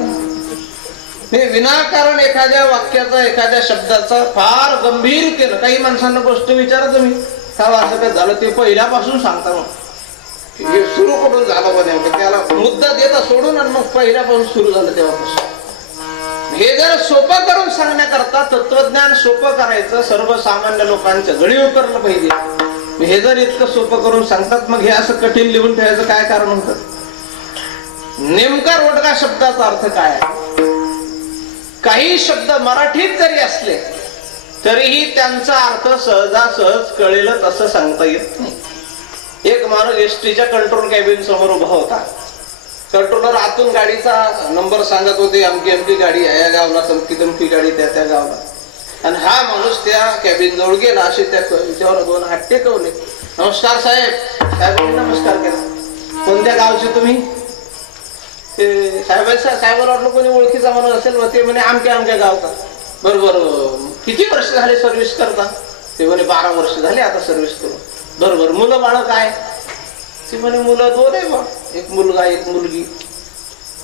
हे विनाकारण एखाद्या वाक्याचा एखाद्या शब्दाचा फार गंभीर केलं. काही माणसांना गोष्ट विचारा तुम्ही का असं काय झालं ते पहिल्यापासून सांगता. मग हे सुरू कुठून झालं बघ, त्याला मुद्दा देता सोडून आणि मग पहिल्यापासून सुरू झालं तेव्हापासून. हे जर सोपं करून सांगण्याकरता तत्वज्ञान सोपं करायचं, सर्वसामान्य लोकांच्या गळी उतरलं पाहिजे. हे जर इतकं सोपं करून सांगतात मग हे असं कठीण लिहून ठेवायचं काय कारण होतं. नेमका रोडगा शब्दाचा अर्थ काय आहे. काही शब्द मराठीत जरी असले तरीही त्यांचा अर्थ सहजासहज कळेलच असं सांगता येत नाही. एक माणूस एसटीच्या कंट्रोल कॅबिन समोर उभा होता. कंट्रोलर आतून गाडीचा नंबर सांगत होते, अमकी अमकी गाडी या गावला, तमकी तमकी गाडी त्या गावला. आणि हा माणूस त्या कॅबिन जवळ गेला, असे त्याच्यावर दोन हात टेकवले. नमस्कार साहेब. साहेबांनी नमस्कार केला. कोणत्या गावचे तुम्ही. ते साहेबाला वाटलं कोणी ओळखीचा माणूस असेल. मग ते म्हणे आमक्या आमक्या गावचा. बरोबर, किती वर्ष झाले सर्व्हिस करता. ते म्हणे 12 वर्ष झाले आता सर्व्हिस करून. बरोबर, मुलं बाळ काय. ते म्हणे मुलं 2 आहे बा, एक मुलगा एक मुलगी.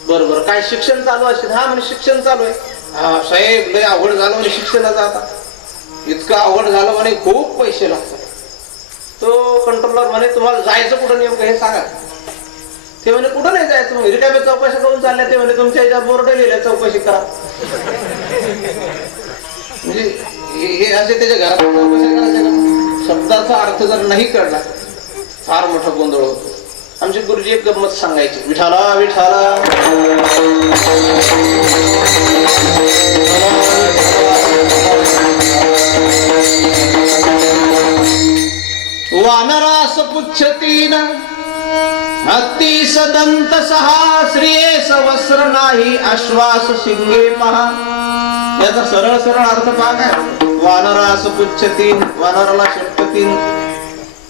बरोबर, काय शिक्षण चालू असेल. हा म्हणे शिक्षण चालू आहे. हा साहेब लय आवड झालं म्हणे शिक्षणाचा. आता इतकं आवड झालं म्हणे खूप पैसे लागतात. तो कंट्रोलर म्हणे तुम्हाला जायचं कुठं नेमकं हे सांगा. ते म्हणे कुठं नाही जायचं. मग रिकाम्या चौकशी करून चालल्या. ते म्हणे तुमच्या याच्यात बोर्ड लिहिलं चौकशी करा. म्हणजे हे असे त्याच्या घरात चौकशी करायच्या. शब्दाचा अर्थ जर नाही कळला फार मोठा गोंधळ होतो. आमचे गुरुजी एक गंमत सांगायचे. विठाला विठाला वानरास पुच्छ 3 हत्ती सदंत 6 श्रेयस वस्त्र नाही अश्वास शिंगे पहा. याचा सरळ सरळ अर्थ पहा काय. वानरास पुच्छ 3, वानराला षट्क 3,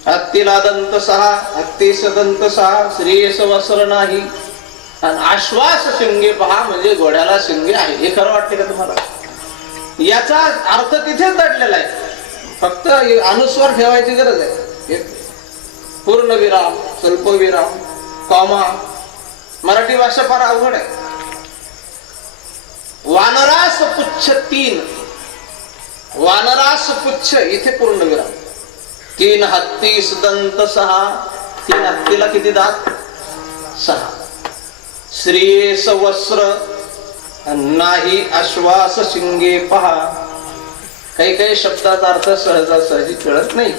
हत्तीला दंत 6, हत्तीस दंत 6, श्रेयस वस्त्र नाही आणि आश्वास शिंगे पहा म्हणजे घोड्याला शिंगे आहे. हे खरं वाटते का तुम्हाला. याचा अर्थ तिथेच दडलेला आहे. फक्त अनुस्वार ठेवायची गरज आहे. पूर्ण विराम, स्वल्प विराम, कॉमा. मराठी भाषा फार अवघड आहे. वानरास पुच्छ 3, वानरास पुच्छ इथे पूर्ण विराम. 3 हत्तीस दंत 6, 3 हत्तीला किती दात 6. श्रेयस वस्त्र नाही अश्वास शिंगे पहा. काही काही शब्दाचा अर्थ सहजासहजी कळत नाही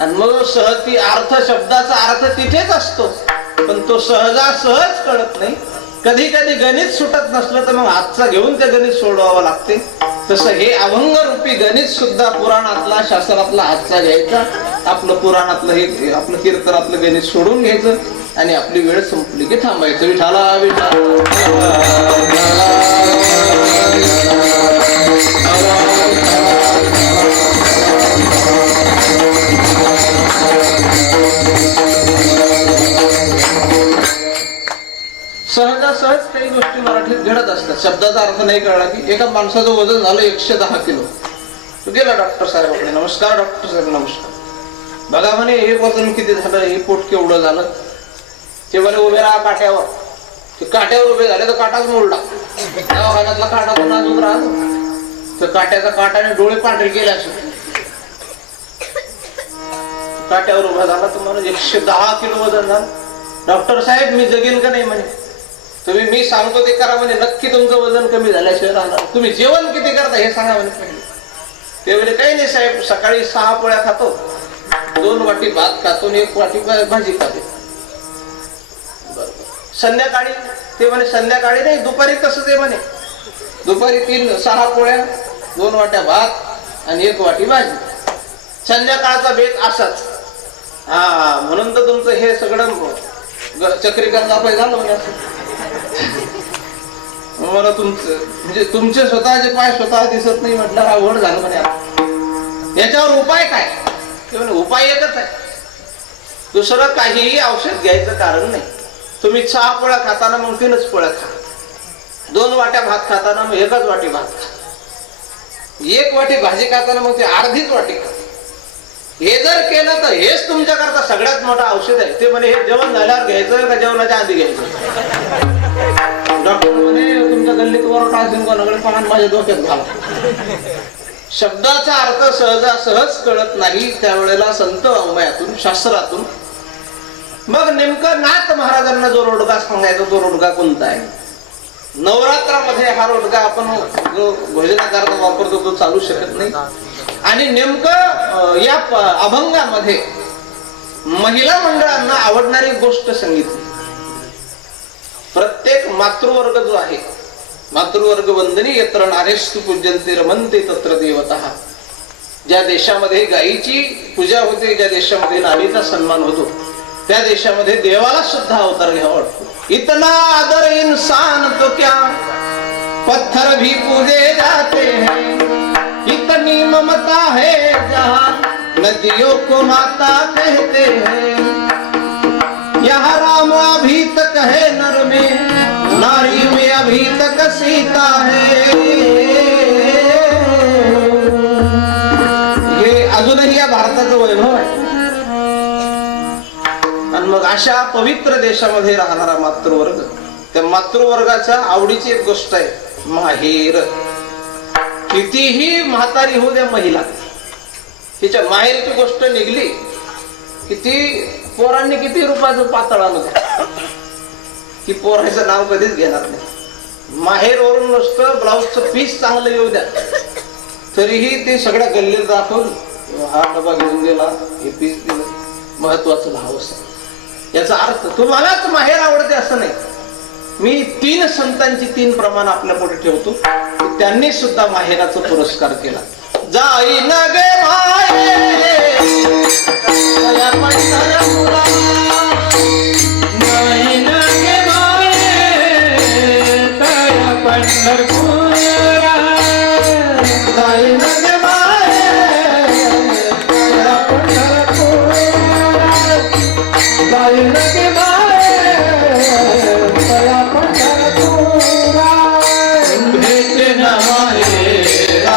आणि मग सहज अर्थ शब्दाचा अर्थ तिथेच असतो पण तो सहजासहज कळत नाही. कधी कधी गणित सुटत नसलं तर मग हातचा घेऊन ते गणित सोडवावं लागते. तसं हे अभंग रूपी गणित सुद्धा पुराणातला शास्त्रातला हातचा घ्यायचा, आपलं पुराणातलं हे आपलं कीर्तनातलं गणित सोडून घ्यायचं आणि आपली वेळ संपली की थांबायचं. विठाला विठाला सहजासहज काही गोष्टी मराठीत घडत असतात. शब्दाचा अर्थ नाही कळला की एका माणसाचं वजन झालं 110 किलो. तो गेला डॉक्टर साहेबांकडे. नमस्कार डॉक्टर साहेब नमस्कार. बघा म्हणे हे वजन किती झालं, हे पोट केवढं झालं. ते म्हणे उभे राहा काट्यावर. ते काट्यावर उभे झाले तर काटाच मोडला. दवाखान्यातला काटा तो नाजूक राहतो. तर काट्याचा काटाने डोळे पांढरे केले असे. काट्यावर उभा झाला तुम्हाला 110 किलो वजन झालं. डॉक्टर साहेब मी जगेल का नाही म्हणे. तुम्ही मी सांगतो ते करा म्हणे. नक्की तुमचं वजन कमी झाल्याशिवाय राहणार. तुम्ही जेवण किती करता हे सांगा म्हणे पहिले. ते म्हणे काही नाही साहेब, सकाळी 6 पोळ्या खातो, 2 वाटी भात खातो आणि 1 वाटी भाजी खाते. संध्याकाळी ते म्हणे संध्याकाळी नाही, दुपारी तसं ते म्हणे. दुपारी 3-6 पोळ्या, 2 वाट्या भात आणि 1 वाटी भाजी. संध्याकाळचा बेत असाच. हा म्हणून तर तुमचं हे सगळं चक्रीकरण दाखवाय झालं म्हणजे असं. मला तुमचं म्हणजे तुमचे स्वतःचे पाय स्वतः दिसत नाही म्हटलं अवघड झालं म्हणे. याच्यावर उपाय काय? ते म्हणे उपाय एकच आहे, दुसरं काहीही औषध घ्यायचं कारण नाही. तुम्ही 6 पोळ्या खाताना मग 3च पोळ्या खा. 2 वाट्या भात खाताना मग 1च वाटी भात खा. 1 वाटी भाजी खाताना मग ते अर्धीच वाटी खा. हे जर केलं तर हेच तुमच्याकरता सगळ्यात मोठं औषध आहे. ते म्हणे हे जेवण झाल्यावर घ्यायचं का जेवणाच्या आधी घ्यायचं? डॉक्टर म्हणे तुमच्या गल्लीत वरोटा असेल कोणाकडे पाहून माझ्या डोक्यात घाला. शब्दाचा अर्थ सहज कळत नाही त्यावेळेला संत वाङ्मयातून शास्त्रातून मग नेमकं नाथ महाराजांना जो रोडगा सांगायचा तो रोडगा कोणता आहे? नवरात्रामध्ये हा रोडगा आपण जो भोजनाकरता वापरतो तो चालू शकत नाही. आणि नेमकं या अभंगामध्ये महिला मंडळांना आवडणारी गोष्ट सांगितली. प्रत्येक मातृवर्ग जो आहे, मातृवर्ग वंदनी यत्र नारेस्तु पूज्यन्ते रमन्ते तत्र देवतः. ज्या देशामध्ये गायीची पूजा होते, ज्या देशामध्ये नारीचा सन्मान होतो, त्या देशामध्ये देवाला सुद्धा अवतार घ्यावा वाटतो. इतना आदर इंसान तो क्या पत्थर भी पूजे जाते हैं, इतनी ममता है जहां नदियों को माता कहते हैं. यहाँ राम अभी तक है नर में, नारी में अभी तक सीता है. हे अजूनही या भारताचं वैभव आहे. आणि मग अशा पवित्र देशामध्ये राहणारा मातृवर्ग, त्या मातृवर्गाच्या आवडीची एक गोष्ट आहे माहेर. कितीही म्हातारी होऊ द्या महिला, तिच्या माहेरची गोष्ट निघली किती पोरांनी किती रुपयाचं पातळ आणू द्या, की पोराचं नाव कधीच घेणार नाही. माहेर वरून नुसतं ब्लाऊजचं पीस चांगलं येऊ द्या तरीही ते सगळ्या गल्लीत दाखवून हा डबा घेऊन गेला, हे पीस दिलं, महत्वाचं भावच आहे. याचा अर्थ तुम्हालाच माहेर आवडते असं नाही. मी 3 संतांची 3 प्रमाण आपल्या पुढे ठेवतो, त्यांनी सुद्धा माहेराचा पुरस्कार केला. जाई न गे माये तया पंढरपुरा, जाई न गे माये तया पंढरपुरा, जाई न गे माये तया पंढरपुरा, जाई न गे माये तया पंढरपुरा. भेट न माहेरा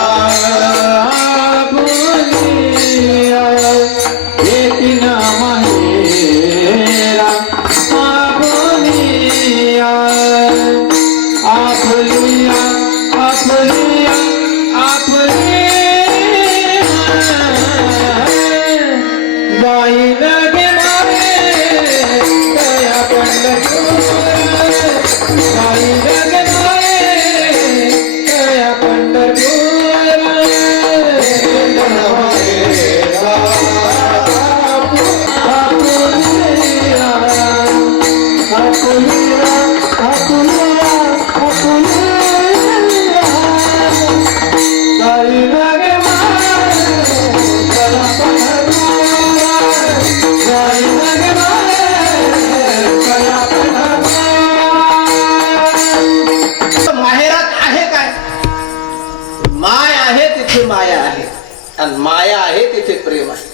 माया आहे तिथे प्रेम आहे.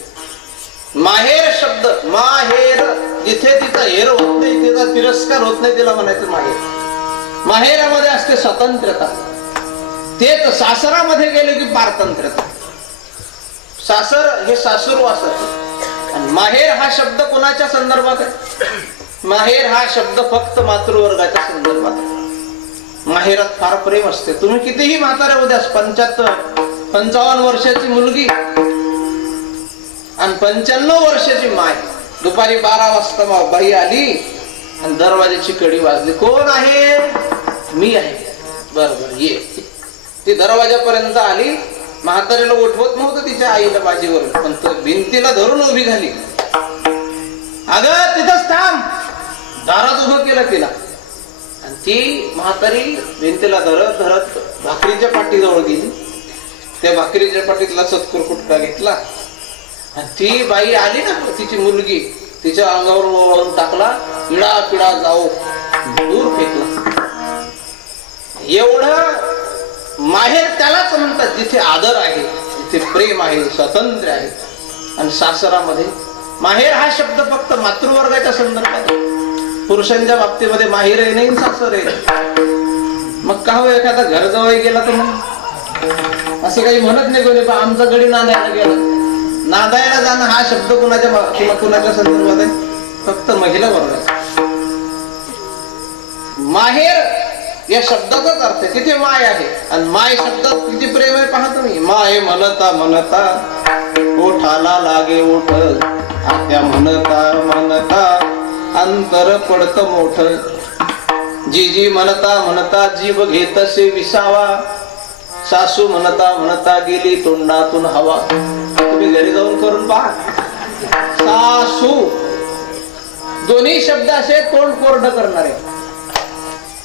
माहेर शब्द, माहेर, जिथे तिचा हेर होत नाही, तिचा तिरस्कार होत नाही, तिला म्हणायचं माहेर. माहेरामध्ये असते स्वतंत्रता. तेच सासरामध्ये गेले की पारतंत्र्यता. सासर हे सासूरवास आहे. आणि माहेर हा शब्द कोणाच्या संदर्भात आहे? माहेर हा शब्द फक्त मातृवर्गाच्या संदर्भात आहे. माहेरात फार प्रेम असते. तुम्ही कितीही म्हातारे उद्या 55 वर्षाची मुलगी आणि 95 वर्षाची माय, दुपारी 12 वाजता बाई आली आणि दरवाजाची कडी वाजली. कोण आहे? मी आहे. बरोबर ये. ती दरवाजापर्यंत आली. म्हातारीला उठवत नव्हतं तिच्या आईला बाजीवर, पण भिंतीला धरून उभी झाली. अगं तिथंच थांब. दारात उभं केलं तिला आणि ती म्हातारी भिंतीला धरत धरत भाकरीच्या पाठीजवळ गेली. त्या भाकरीच्या पाठीतला सत्कुर कुटका घेतला आणि ती बाई आली ना, तिची मुलगी, तिच्या अंगावर वळून टाकला, इडा पिडा जाऊ दूर फेकला. एवढं माहेर त्यालाच म्हणतात जिथे आदर आहे, जिथे प्रेम आहे, स्वातंत्र्य आहे. आणि सासरामध्ये माहेर हा शब्द फक्त मातृवर्गाच्या संदर्भात, पुरुषांच्या बाबतीमध्ये माहेर आहे नाही, सासर आहे. मग का हो, एखादा घर जवळ गेला तर मग असं काही म्हणत नाही कोणी, आमचा गडी नांदायला गेला. नांदायला जाणं हा शब्द कुणाच्या संदर्भात आहे? फक्त महिला वर्गाचा. माहेर या शब्दाचाच अर्थ आहे, तिथे माय आहे. आणि माय शब्दात किती प्रेम आहे पहा तुम्ही. माय म्हणता म्हणता ओठाला लागे ओठ, आत्या म्हणता म्हणता अंतर पडत मोठ. जीजी म्हणता म्हणता जीव घेतसे विसावा, सासू म्हणता म्हणता गेली तोंडातून हवा. तुम्ही घरी जाऊन करून पहा. सासू दोन्ही शब्द असे तोंड कोरडं करणारे,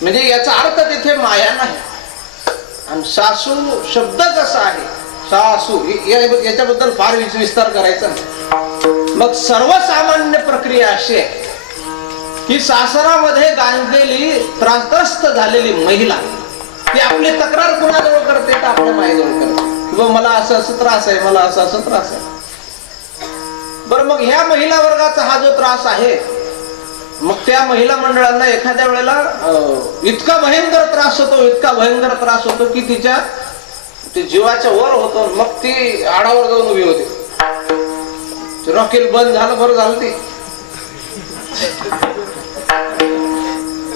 म्हणजे याचा अर्थ तिथे माया नाही. आणि सासू शब्दच असा आहे, सासू याच्याबद्दल फार विस्तार करायचा नाही. मग सर्वसामान्य प्रक्रिया अशी आहे की सासरामध्ये गांजलेली त्रस्त झालेली महिला ती आपली तक्रार कुणाजवळ करते तर आपल्या मायेजवळ करते, किंवा मला असं असं त्रास आहे, मला असं असं त्रास आहे. बरं, मग ह्या महिला वर्गाचा हा जो त्रास आहे, मग त्या महिला मंडळांना एखाद्या वेळेला इतका भयंकर त्रास होतो, इतका भयंकर त्रास होतो की तिच्या जीवाच्या वर होतो. मग ती आडावर जाऊन उभी होते. रॉकेल बंद झालं, बरं झालं. ती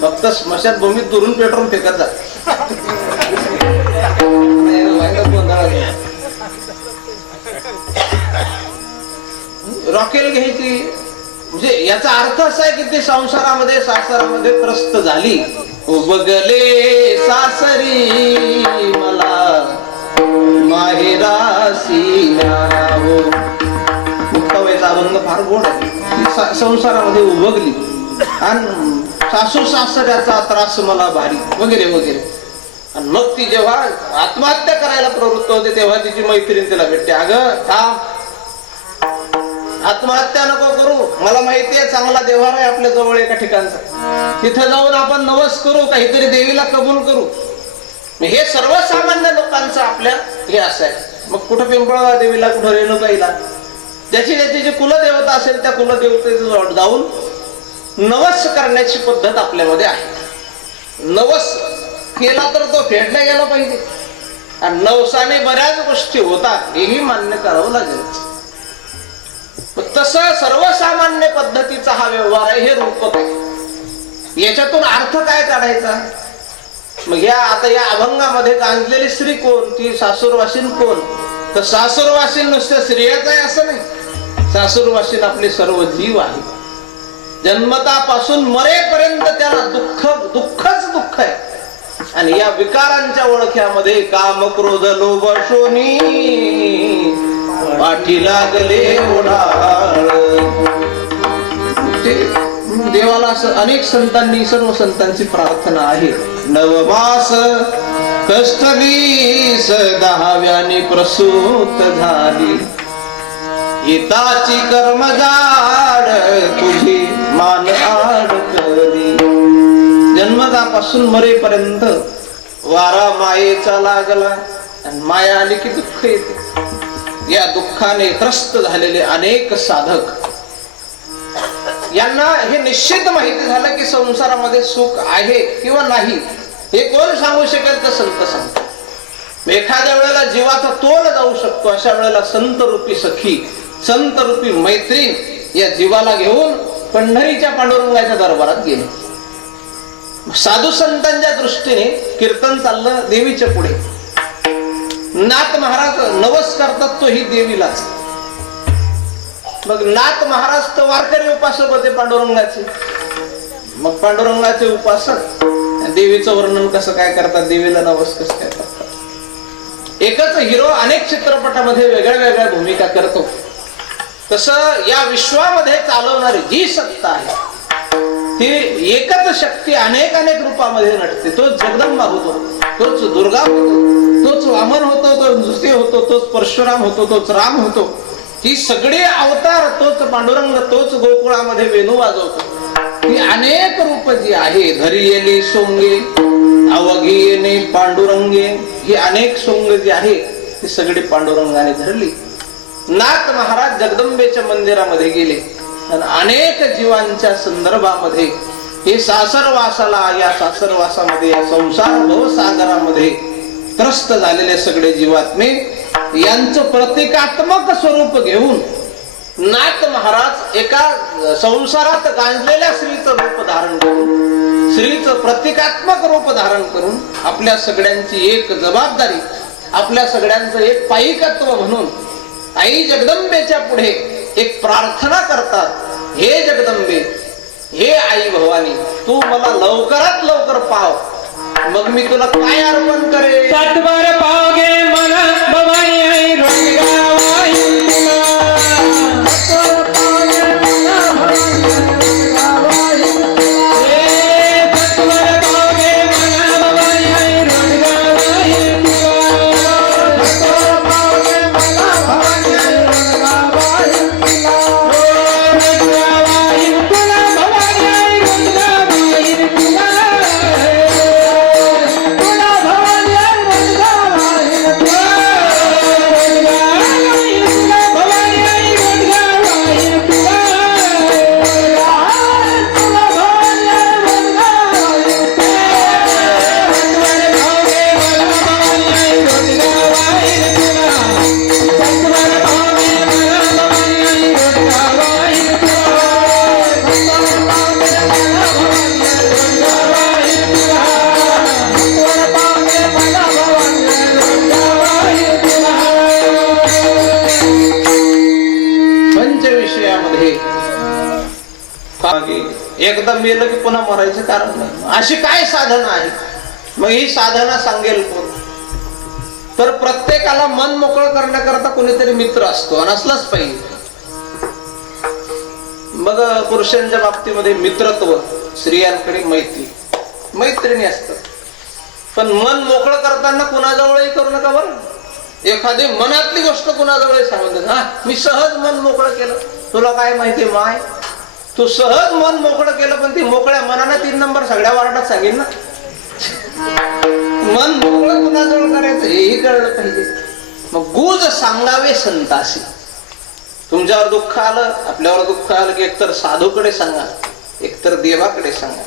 फक्त स्मशानभूमीत दुरून पेट्रोल फेकत जा. रॉकेल घ्यायची म्हणजे याचा अर्थ असा आहे की ती संसारामध्ये सासरामध्ये त्रस्त झाली. उबगले सासरी मला माहेरासी न्यावो. मुक्ताबाईचा अभंग फार गोड आहे. संसारामध्ये उबगली आणि सासू सासऱ्याचा त्रास मला भारी वगैरे वगैरे. आणि मग ती जेव्हा आत्महत्या करायला प्रवृत्त होते तेव्हा तिची मैत्रीण तिला भेटते. अगं थांब, आत्महत्या नको करू, मला माहिती आहे चांगला देवार आहे आपल्या जवळ एका ठिकाणचा, तिथे जाऊन आपण नवस करू, काहीतरी देवीला कबूल करू. हे सर्वसामान्य लोकांचं आपल्या हे असं आहे. मग कुठं पिंपळा देवीला, कुठं रेणुकाईला, ज्याची ज्याची जी कुलदेवता असेल त्या कुलदेवतेजवळ जाऊन नवस करण्याची पद्धत आपल्यामध्ये आहे. नवस केला तर तो फेडला गेला पाहिजे. आणि नवसाने बऱ्याच गोष्टी होतात हेही मान्य करावं लागेल. तसं सर्वसामान्य पद्धतीचा हा व्यवहार आहे, हे रूपक आहे. याच्यातून अर्थ काय काढायचा? मग आता या अभंगामध्ये गांजलेली स्त्री कोण? ती सासूरवासीन कोण? तर सासूरवासीन नुसतं स्त्रियाच आहे असं नाही. सासूरवासीन आपले सर्व जीव आहे. जन्मतापासून मरेपर्यंत त्याला दुःखच दुःख आहे. आणि या विकारांच्या ओळख्यामध्ये काम क्रोध लोभ शोनी पाठी लागले ओढाळ. देवाला असं अनेक संतांनी, सर्व संतांची प्रार्थना आहे. नवमास कष्टवीस 10व्याने प्रसूत झाली, हिताची कर्मजाड तुझी मान आड करी. जन्मदापासून मरेपर्यंत वारा मायेचा लागला आणि माया आली की दुःख येते. या दुःखाने त्रस्त झालेले अनेक साधक यांना हे निश्चित माहिती झालं की संसारामध्ये सुख आहे किंवा नाही हे कोण सांगू शकेल तर संत सांगतात. एखाद्या वेळेला जीवाचा तोल जाऊ शकतो, अशा वेळेला संत रूपी सखी, संत रूपी मैत्रीण या जीवाला घेऊन पंढरीच्या पांडुरंगाच्या दरबारात गेले. साधू संतांच्या दृष्टीने कीर्तन चाललं देवीच्या पुढे. नाथ महाराज नवस करतात तोही देवीलाच. मग नाथ महाराज तर वारकरी उपासक होते पांडुरंगाचे. मग पांडुरंगाचे उपासक देवीचं वर्णन कसं काय करतात, देवीला नवस कसं काय करतात. एकच हिरो अनेक चित्रपटामध्ये वेगळ्या वेगळ्या भूमिका करतो. तसं या विश्वामध्ये चालवणारी जी सत्ता आहे ती एकच शक्ती अनेक अनेक रूपामध्ये नटते. तोच जगदंबा होतो, तोच दुर्गा होतो, तोच वामन होतो, तोच नृसिंह होतो, तोच परशुराम होतो, तोच राम होतो. ही सगळे अवतार तोच पांडुरंग, तोच गोकुळामध्ये वेणू वाजवतो. ही अनेक रूप जी आहे, धरी येली सोंगे अवघी येणे पांडुरंगे, ही अनेक सोंग जी आहे ती सगळी पांडुरंगाने धरली. नाथ महाराज जगदंबेच्या मंदिरामध्ये गेले आणि अनेक जीवांच्या संदर्भामध्ये हे सासरवासाला, या सासरवासामध्ये, या संसार भवसागरामध्ये त्रस्त झालेले सगळे जीवात्मे यांचं प्रतिकात्मक स्वरूप घेऊन नाथ महाराज एका संसारात गांजलेल्या स्त्रीचं रूप धारण करून, स्त्रीचं प्रतिकात्मक रूप धारण करून आपल्या सगळ्यांची एक जबाबदारी, आपल्या सगळ्यांचं एक पायिकत्व म्हणून आई जगदंबेच्या पुढे एक प्रार्थना करतात. हे जगदंबे, हे आई भवानी, तू मला लवकरात लवकर पाव, मग मी तुला काय अर्पण करेन. सातबार पावगे मला भवानी आई रोजगावाई एकदा मेलं की पुन्हा मरायचं कारण नाही. अशी काय साधना आहे? मग ही साधना सांगेल कोण? तर प्रत्येकाला मन मोकळं करण्याकरता कोणीतरी मित्र असतो आणि असलाच पाहिजे. मग पुरुषांच्या बाबतीमध्ये मित्रत्व, स्त्रियांकडे मैत्री, मैत्रिणी असतात. पण मन मोकळं करताना कुणाजवळही करू नका बरं. एखादी मनातली गोष्ट कुणाजवळ सांगून, हा मी सहज मन मोकळं केलं, तुला काय माहिती माय, तू सहज मन मोकळं केलं, पण ती मोकळ्या मनानं 3 नंबर सगळ्या वार्डात सांगेल ना. मन मोकळं कुणाजवळ करायचं हेही कळलं पाहिजे. मग गुज सांगावे संतासी. तुमच्यावर दुःख आलं, आपल्यावर दुःख आलं की एकतर साधूकडे सांगा, एकतर देवाकडे सांगा.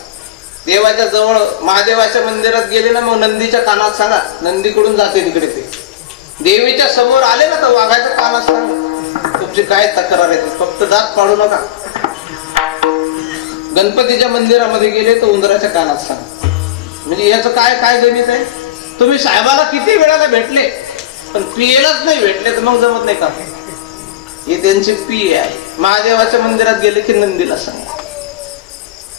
देवाच्या जवळ महादेवाच्या मंदिरात गेले ना, मग नंदीच्या कानात सांगा, नंदीकडून जाते तिकडे ते. देवीच्या समोर आले ना तर वाघाच्या कानात सांगा, तुमची काय तक्रार आहे, फक्त दात पाडू नका. गणपतीच्या मंदिरामध्ये गेले तर उंदराच्या कानात सांगा. म्हणजे याचं काय काय गणित आहे? तुम्ही साहेबाला किती वेळाला भेटले पण पियेलाच नाही भेटले तर मग जमत नाही का? हे त्यांची पिये आहे. महादेवाच्या मंदिरात गेले की नंदीला सांगा.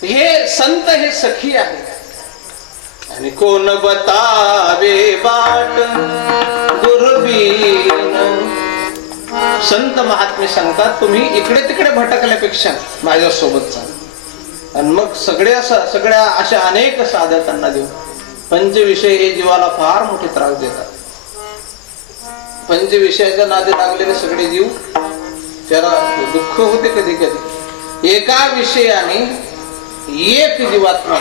हे संत, हे सखी आहे. आणि कोण बतावे बाट दुर्बीन. संत महात्मे सांगतात, तुम्ही इकडे तिकडे भटकल्यापेक्षा माझ्यासोबत चाल. आणि मग सगळ्या अशा अनेक साधकांना देऊ. पंचविषय हे जीवाला फार मोठे त्रास देतात. पंचविषयाच्या नादी लागलेले सगळे जीव त्याला दुःख होते कधी कधी. एका विषयाने एक जीवात्मा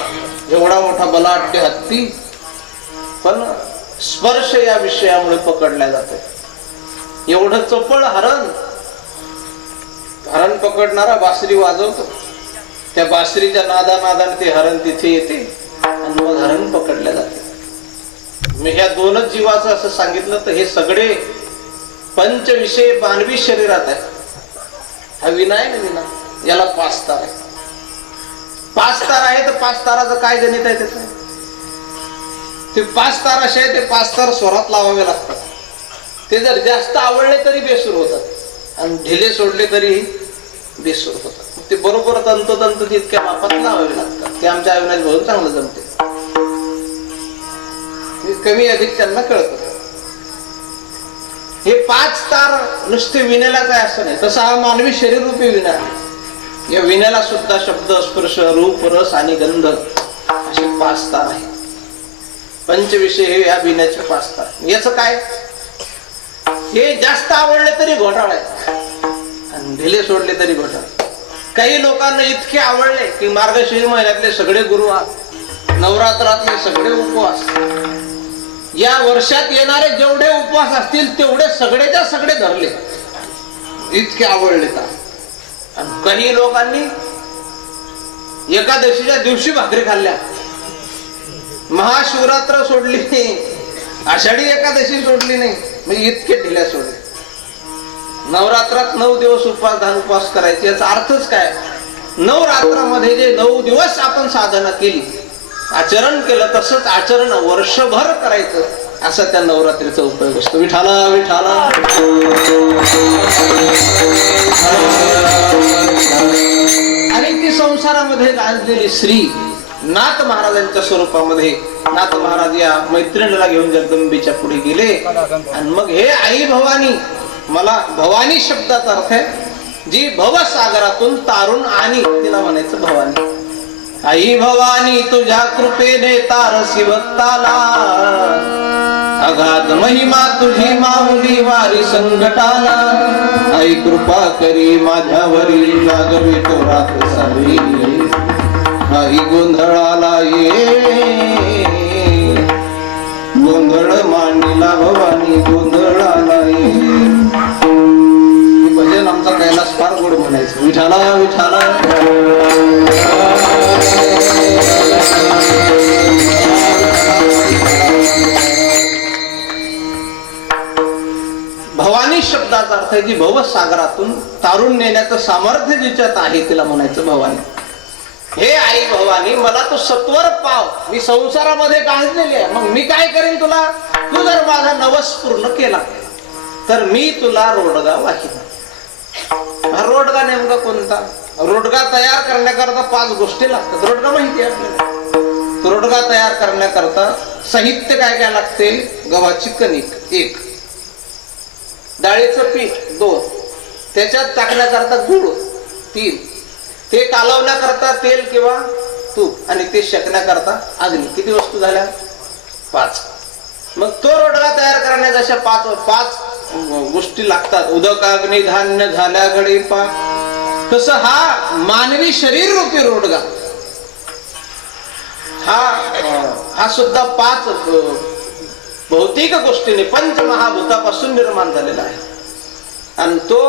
एवढा मोठा बलाढ्य हत्ती पण स्पर्श या विषयामुळे पकडल्या जातो. एवढं चपळ हरण पकडणारा बासरी वाजवतो. त्या बासरीच्या नादाने ते हरण तिथे येते आणि मग हरण पकडल्या जाते. मी ह्या दोनच जीवाचं असं सांगितलं तर हे सगळे पंचविषय मानवी शरीरात आहे. हा विना आहे ना, विना याला 5 तार आहे. 5 तार आहे तर 5 ताराचं काय गणित आहे त्याचं? ते 5 तार असे आहे, ते 5 तार स्वरात लावावे लागतात. ते जर जास्त आवडले तरी बेसूर होतात आणि ढिले सोडले तरी बेसूर होतात. ते बरोबर तंतोतंत तितक्या मापात लावावे लागतात. ते आमच्या अविनाश भाऊ चांगलं जमते. कमी अधिक त्यांना कळत. हे 5 तार नुसते विण्याला काय असं नाही. तसा हा मानवी शरीर रूपी विना आहे. या विण्याला सुद्धा शब्द, स्पर्श, रूप, रस आणि गंध असे 5 तार आहे. पंचविषय हे या विण्याचे 5 तार. याच काय, हे जास्त आवडले तरी घोटाळा आहे आणि ढिले सोडले तरी घोटाळा. काही लोकांना इतके आवडले की मार्गशीर्ष महिन्यातले सगळे गुरुवार, नवरात्रातले सगळे उपवास, या वर्षात येणारे जेवढे उपवास असतील तेवढे सगळेच्या सगळे धरले, इतके आवडले का. आणि काही लोकांनी एकादशीच्या दिवशी भाकरी खाल्ल्या, महाशिवरात्र सोडली नाही, आषाढी एकादशी सोडली नाही, म्हणजे इतके ढिल्या सोडले. नवरात्रात 9 दिवस उपवास करायचे. याचा अर्थच काय, नवरात्रामध्ये जे 9 दिवस आपण साधना केली, आचरण केलं, तसंच आचरण वर्षभर करायचं, असा त्या नवरात्रीचा उपयोग असतो. विठाला विठाला. आणि ती संसारामध्ये गाजलेली श्री नाथ महाराजांच्या स्वरूपामध्ये, नाथ महाराज या मैत्रिणीला घेऊन जगदंबेच्या पुढे गेले आणि मग हे आई भवानी, मला भवानी शब्दाचा अर्थ आहे जी भवसागरातून तारून आणि, तिला म्हणायचं भवानी. आई भवानी तुझ्या कृपेने तारसी भक्ताला, अगाध महिमा तुझी माऊली वारी संकटाला. आई कृपा करी माझ्यावरी, लागवी तो रात सारी. आई गोंधळाला ये, गोंधळ मांडीला भवानी, गोंधळाला ये. भजन आमचा कैलास फार गोड म्हणायचं. विठाला विठाला. भवानी शब्दाचा अर्थ आहे जी भवसागरातून तारून नेण्याचं सामर्थ्य जिच्यात आहे, तिला म्हणायचं भवानी. हे आई भवानी, मला तू सत्वर पाव, मी संसारामध्ये गांजलेली आहे, मग मी काय करेन तुला. तू जर माझा नवस पूर्ण केला तर मी तुला रोडगा वाहिन. रोडगा नेमका कोणता, रोडगा तयार करण्याकरता 5 गोष्टी लागतात. रोडगा माहिती आहे आपल्याला. रोडगा तयार करण्याकरता साहित्य काय काय लागते, गव्हाची कणिक 1, डाळीचं पीठ 2, त्याच्यात टाकण्याकरता गुळ 3, ते कालवण्याकरता तेल किंवा तूप, आणि ते शेकण्याकरता अग्नी. किती वस्तू झाल्या, 5. मग तो रोडगा तयार करण्याच्या अशा 5 गोष्टी लागतात. उदक अग्नी धान्य झाल्या घडी पाक. तसं हा मानवी शरीर रूपी रोडगा, हा सुद्धा 5 भौतिक गोष्टीने, पंचमहाभूतापासून निर्माण झालेला आहे. आणि तो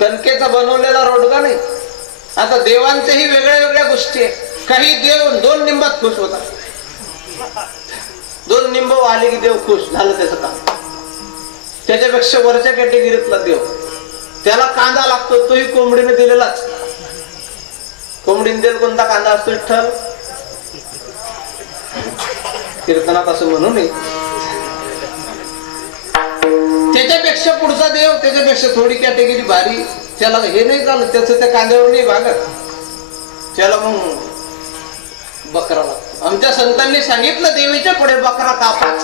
कणकेचा बनवलेला रोडगा नाही. आता देवांच्याही वेगळ्या वेगळ्या गोष्टी आहेत. काही देव 2 निंबात खुश होतात. 2 निंब आले की देव खुश झालं त्याचं काम. त्याच्यापेक्षा वरच्या कॅटेगरीतला देव, त्याला कांदा लागतो, तोही कोंबडीने दिलेलाच. कोंबडीने दिलेला कोणता कांदा असतो, विठ्ठल. कीर्तनात असं म्हणू नये. त्याच्यापेक्षा पुढचा देव, त्याच्यापेक्षा थोडी कॅटेगरी भारी, त्याला हे नाही चालत, त्याचं त्या कांद्यावर नाही भागत, त्याला मग बकरा लागतो. आमच्या संतांनी सांगितलं देवीच्या पुढे बकरा कापाच.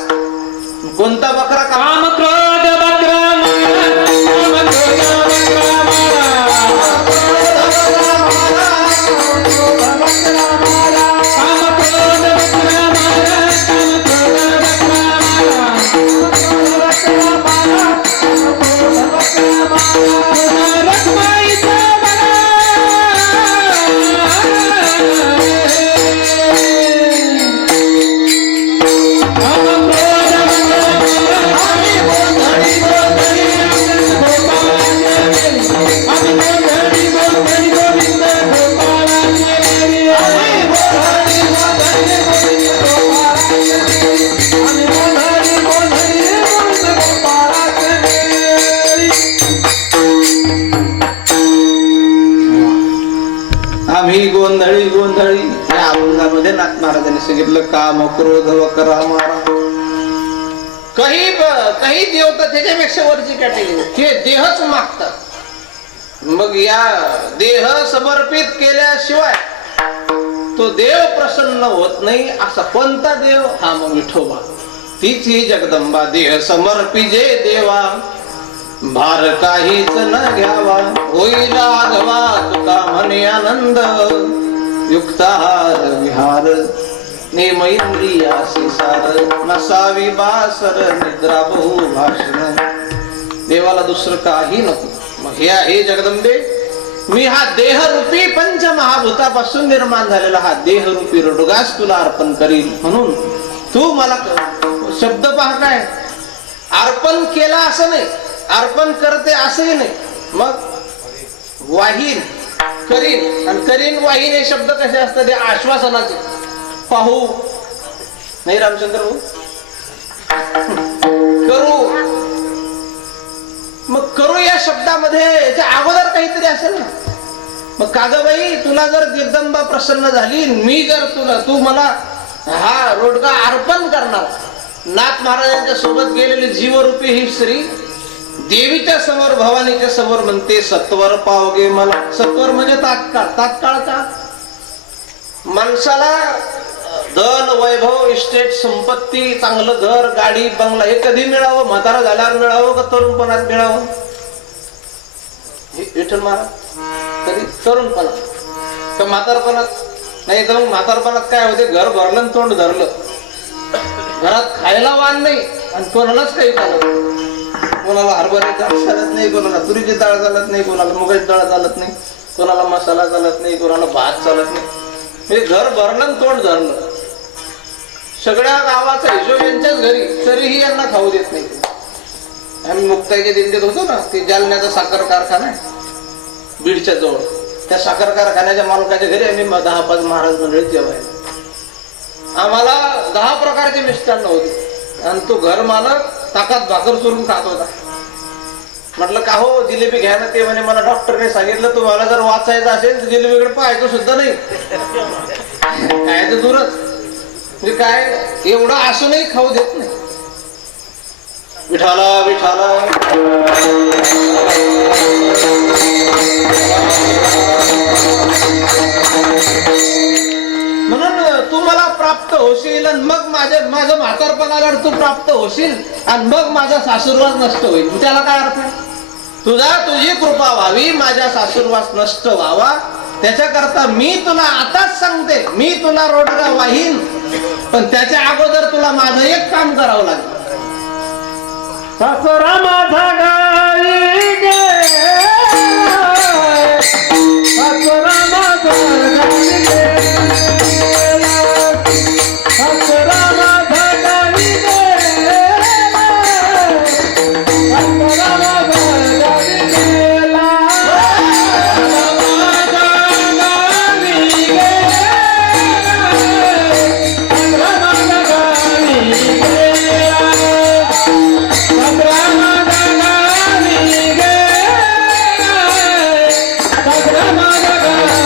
कोणता बकरा कापा, काम क्रोध बकरा मारा, काम क्रोध बकरा मारा, काम क्रोध बकरा मारा, काम क्रोध बकरा मारा, रखमाईचा आम्ही गोंधळी गोंधळी. या अभंगामध्ये नाथ महाराजांनी सांगितलं काम क्रोध वकरा मारा. काही देव तर त्याच्यापेक्षा वरची कॅटेगरी, ते देहच मागतात. मग या देह समर्पित केल्याशिवाय तो देव प्रसन्न होत नाही. असा कोणता देव, हा मग विठोबा. तीच ही जगदंबा. देह समर्पी जे देवा, भार काहीच न घ्यावा होईल आघवा तुका म्हणे आनंद युक्ताहार विहार नेम इंद्रियासी सार नसावी बासर निद्रा बहु भाषण. देवाला दुसरं काही नको. मग हे आहे जगदंबे, मी हा देहरूपी पंच महाभूतापासून निर्माण झालेला हा देहरूपी रोडगास तुला अर्पण करील. म्हणून तू मला शब्द पहा काय, अर्पण केला असं नाही, अर्पण करते असंही नाही. मग वाहीन करीन आणि करीन वाहीन हे शब्द कसे असतात, ते आश्वासनाचे. पाहू नाही रामचंद्र भाऊ, करू. मग करू या शब्दामध्ये याच्या अगोदर काहीतरी असेल ना. मग कागबाई तुला जर जगदंबा प्रसन्न झाली, मी जर तू मला हा रोडगा अर्पण करणार. नाथ महाराजांच्या सोबत गेलेली जीवरूपी ही स्त्री देवीच्या समोर भवानीच्या समोर म्हणते सत्वर पावगे मला. सत्वर म्हणजे तात्काळ. तात्काळ का? माणसाला धन वैभव इस्टेट संपत्ती चांगलं घर गाडी बंगला हे कधी मिळावं? म्हातारा झाल्यावर मिळावं का तरुणपणात मिळावं? विठ्ठल महाराज कधी तरुणपणात का म्हातारपणात? नाही तर मग म्हातारपणात काय होते, घर भरलं तोंड धरलं, घरात खायला वाण नाही आणि कोणालाच काही चालत नाही. कोणाला हरभऱ्याची डाळ चालत नाही, कोणाला तुरीची डाळ चालत नाही, कोणाला मुगाची डाळ चालत नाही, कोणाला मसाला चालत नाही, कोणाला भात चालत नाही. म्हणजे घर भरलं तोंड धरलं. सगळ्या गावाचा हिशोब यांच्याच घरी, तरीही यांना खाऊ देत नाही. आम्ही मुक्ताईच्या दिंडीत होतो ना, ते जालन्याचा साखर कारखाना आहे बीडच्या जवळ. त्या साखर कारखान्याच्या मालकाच्या घरी आम्ही 10-5 महाराज मंडळी जेवायला. आम्हाला 10 प्रकारचे मिष्टान्न होते आणि तो घर मालक ताकात भाकर चुरून खात होता. म्हटलं का हो जिलेबी घ्या ना. ते म्हणे मला डॉक्टरने सांगितलं तुम्हाला जर वाचायचं असेल तर जिलेबीकडे पाहायचं सुद्धा नाही. काय तर दूरच. म्हणजे काय एवढं असूनही खाऊ देत नाही. विठाला विठाला म्हणून तू मला प्राप्त होशील आणि मग माझं म्हातारपण आल्यावर तू प्राप्त होशील आणि मग माझा सासुरवास नष्ट होईल. त्याला काय अर्थ आहे? तुझी कृपा व्हावी, माझ्या सासुरवास नष्ट व्हावा, त्याच्याकरता मी तुला आताच सांगते, मी तुला रोडगा वाहीन. पण त्याच्या अगोदर तुला माझं एक काम करावं लागेल. सासरा माझा गाई गे, सासरा माझा गाई गे, सासरा माझा गाई गे, सासरा माझा गाई गेला, माझा गाई गे, सासरा माझा गाई गेला.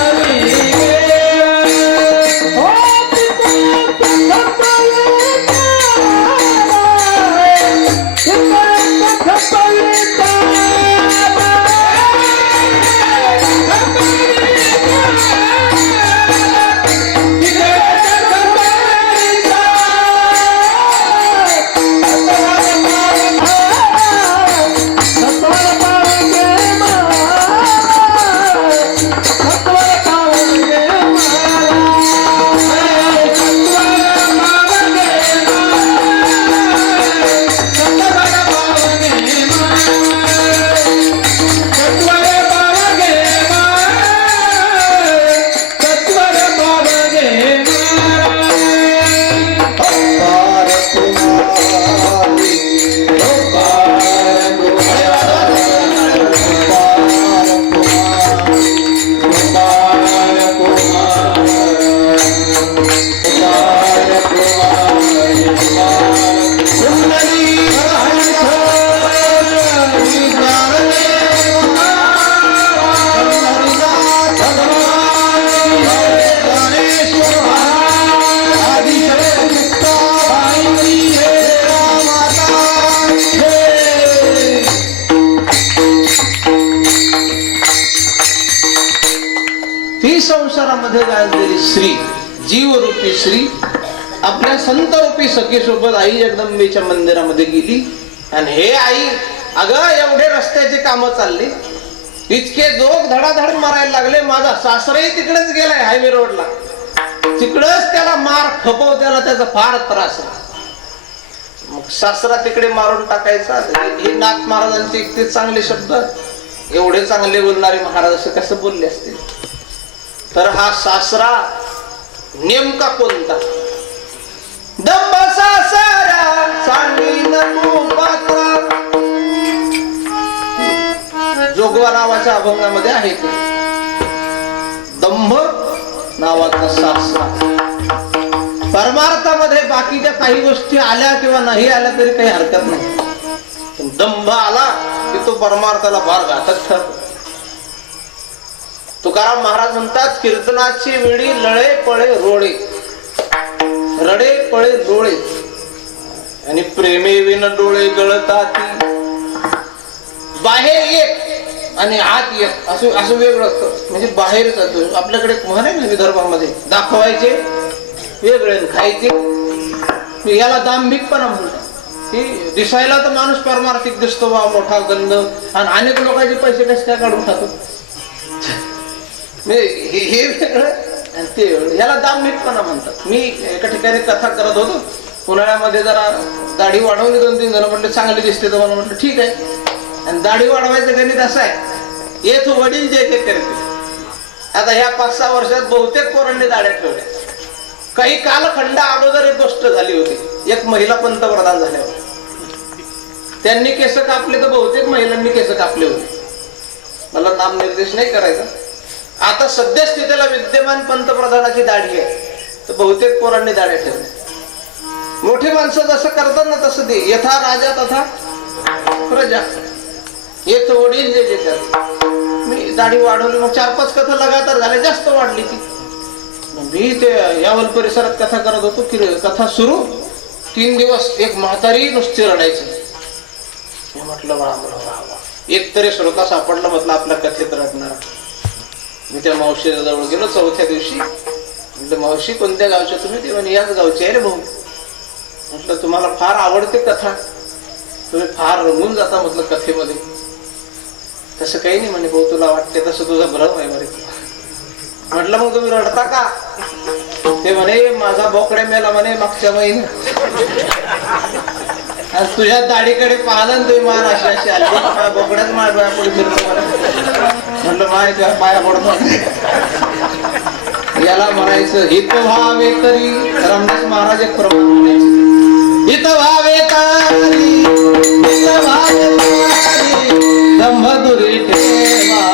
संसारामध्ये गाजलेली श्री जीवरूपी श्री आपल्या संतरूपी सखी सोबत आई जगदंबेच्या मंदिरामध्ये गेली. आणि हे आई अगं एवढे रस्त्याची कामं चालली, इतके जोग धडाधड मारायला लागले, माझा सासराही तिकडेच गेलाय हायवे रोडला, तिकडच त्याला मार खपव, त्याला त्याचा फार त्रास आहे. मग सासरा तिकडे मारून टाकायचा. हे नाथ महाराजांचे इतके चांगले शब्द, एवढे चांगले बोलणारे महाराज असं कसं बोलले असतील. तर हा सासरा नेमका कोणता? दंभ सासरा सांगीन तू पात्रा, जोगवा नावाच्या अभंगामध्ये आहे ते. दंभ नावाचा सासरा. परमार्थामध्ये बाकीच्या काही गोष्टी आल्या किंवा नाही आल्या तरी काही हरकत नाही, पण दंभ आला की तो परमार्थाला फार घातक ठरतो. तुकाराम महाराज म्हणतात, कीर्तनाची वेळी लळे पळे रोळे, रडे पळे डोळे, आणि प्रेमे विन डोळे गळतात. बाहेर एक आणि आत एक असं असं वेगळं असतं. म्हणजे बाहेर जातो, आपल्याकडे म्हण आहे ना विदर्भामध्ये, दाखवायचे वेगळे खायचे, याला दांभिकपणा म्हणतात. की दिसायला तर माणूस परमार्थिक दिसतो, बा मोठा गंध, आणि अनेक लोकांचे पैसे कसे काय काढून खातो. हे वेगळं आणि ते वेगळं, याला दांभिकपणा म्हणतात. मी एका ठिकाणी कथा करत होतो, उन्हाळ्यामध्ये जरा दाढी वाढवली, 2-3 जण म्हटलं चांगली दिसते, तर मला म्हटलं ठीक आहे. आणि दाढी वाढवायचं गणित असं आहे, येत वडील जे ते करते. आता ह्या 5-6 वर्षात बहुतेक पोरांनी दाढ्या ठेवल्या. काही कालखंड अगोदर एक गोष्ट झाली होती, एक महिला पंतप्रधान झाल्या होत्या, त्यांनी केस कापले, तर बहुतेक महिलांनी केस कापले होते. मला नाम निर्देश नाही करायचा. आता सद्यस्थितीला विद्यमान पंतप्रधानाची दाढी आहे, तर बहुतेक पोरांनी दाढ्या ठेवल्या. मोठी माणसं जसं करतात ना तसं ते, यथा राजा तथा प्रजा, येत वडील जे जे करतात. मी दाढी वाढवली, मग 4-5 कथा लगातार झाल्या, जास्त वाढली ती. मी ते यावल परिसरात कथा करत होतो की कथा सुरू 3 दिवस एक म्हातारी नुसती रडायची. मी म्हटलं वा एक तरी श्रोता सापडला, म्हटलं आपल्या कथेत रडणार. मी त्या मावशीच्या जवळ गेलो 4थ्या दिवशी. म्हटलं मावशी कोणत्या गावच्या तुम्ही? ते म्हणे याच गावचे आहे रे भाऊ. म्हटलं तुम्हाला फार आवडते कथा, तुम्ही फार रंगून जाता म्हटलं कथेमध्ये. तसं काही नाही म्हणे भाऊ, तुला वाटते तसं तुझा भ्रम आहे बरे. म्हटलं मग तुम्ही रडता का? ते म्हणे माझा बोकड्या मेला म्हणे मागच्या महिन्यात, तुझ्या दाढीकडे पाहिलं तुम्ही मान अशी अशी आली, बोकड्याच माझ्या पुढे फिरतो. म्हटलं माय तुझ्या पाया पडतो. याला म्हणायचं हित व्हावे तरी, रामदास महाराज एक प्रमाण म्हणायचे, हित व्हावे तरी, हित व्हावे तरी, दंभ दुरी ठेवा,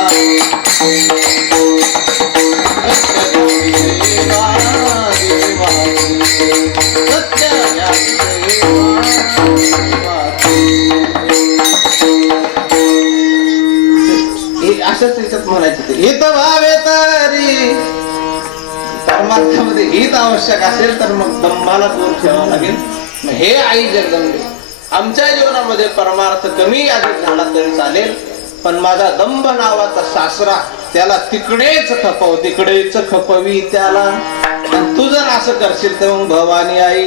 असंच त्याच्यात म्हणायचं. हित व्हावे तरी, परमार्थामध्ये हित आवश्यक असेल तर मग दंभाला दूर ठेवावं लागेल. हे आई जगदंबे, आमच्या जीवनामध्ये परमार्थ कमी अधिक झाला तरी चालेल, पण माझा दंभ नावाचा सासरा, त्याला तिकडेच खपव, तिकडेच खपवी त्याला. आणि तू जर असं करशील तर मग भवानी आई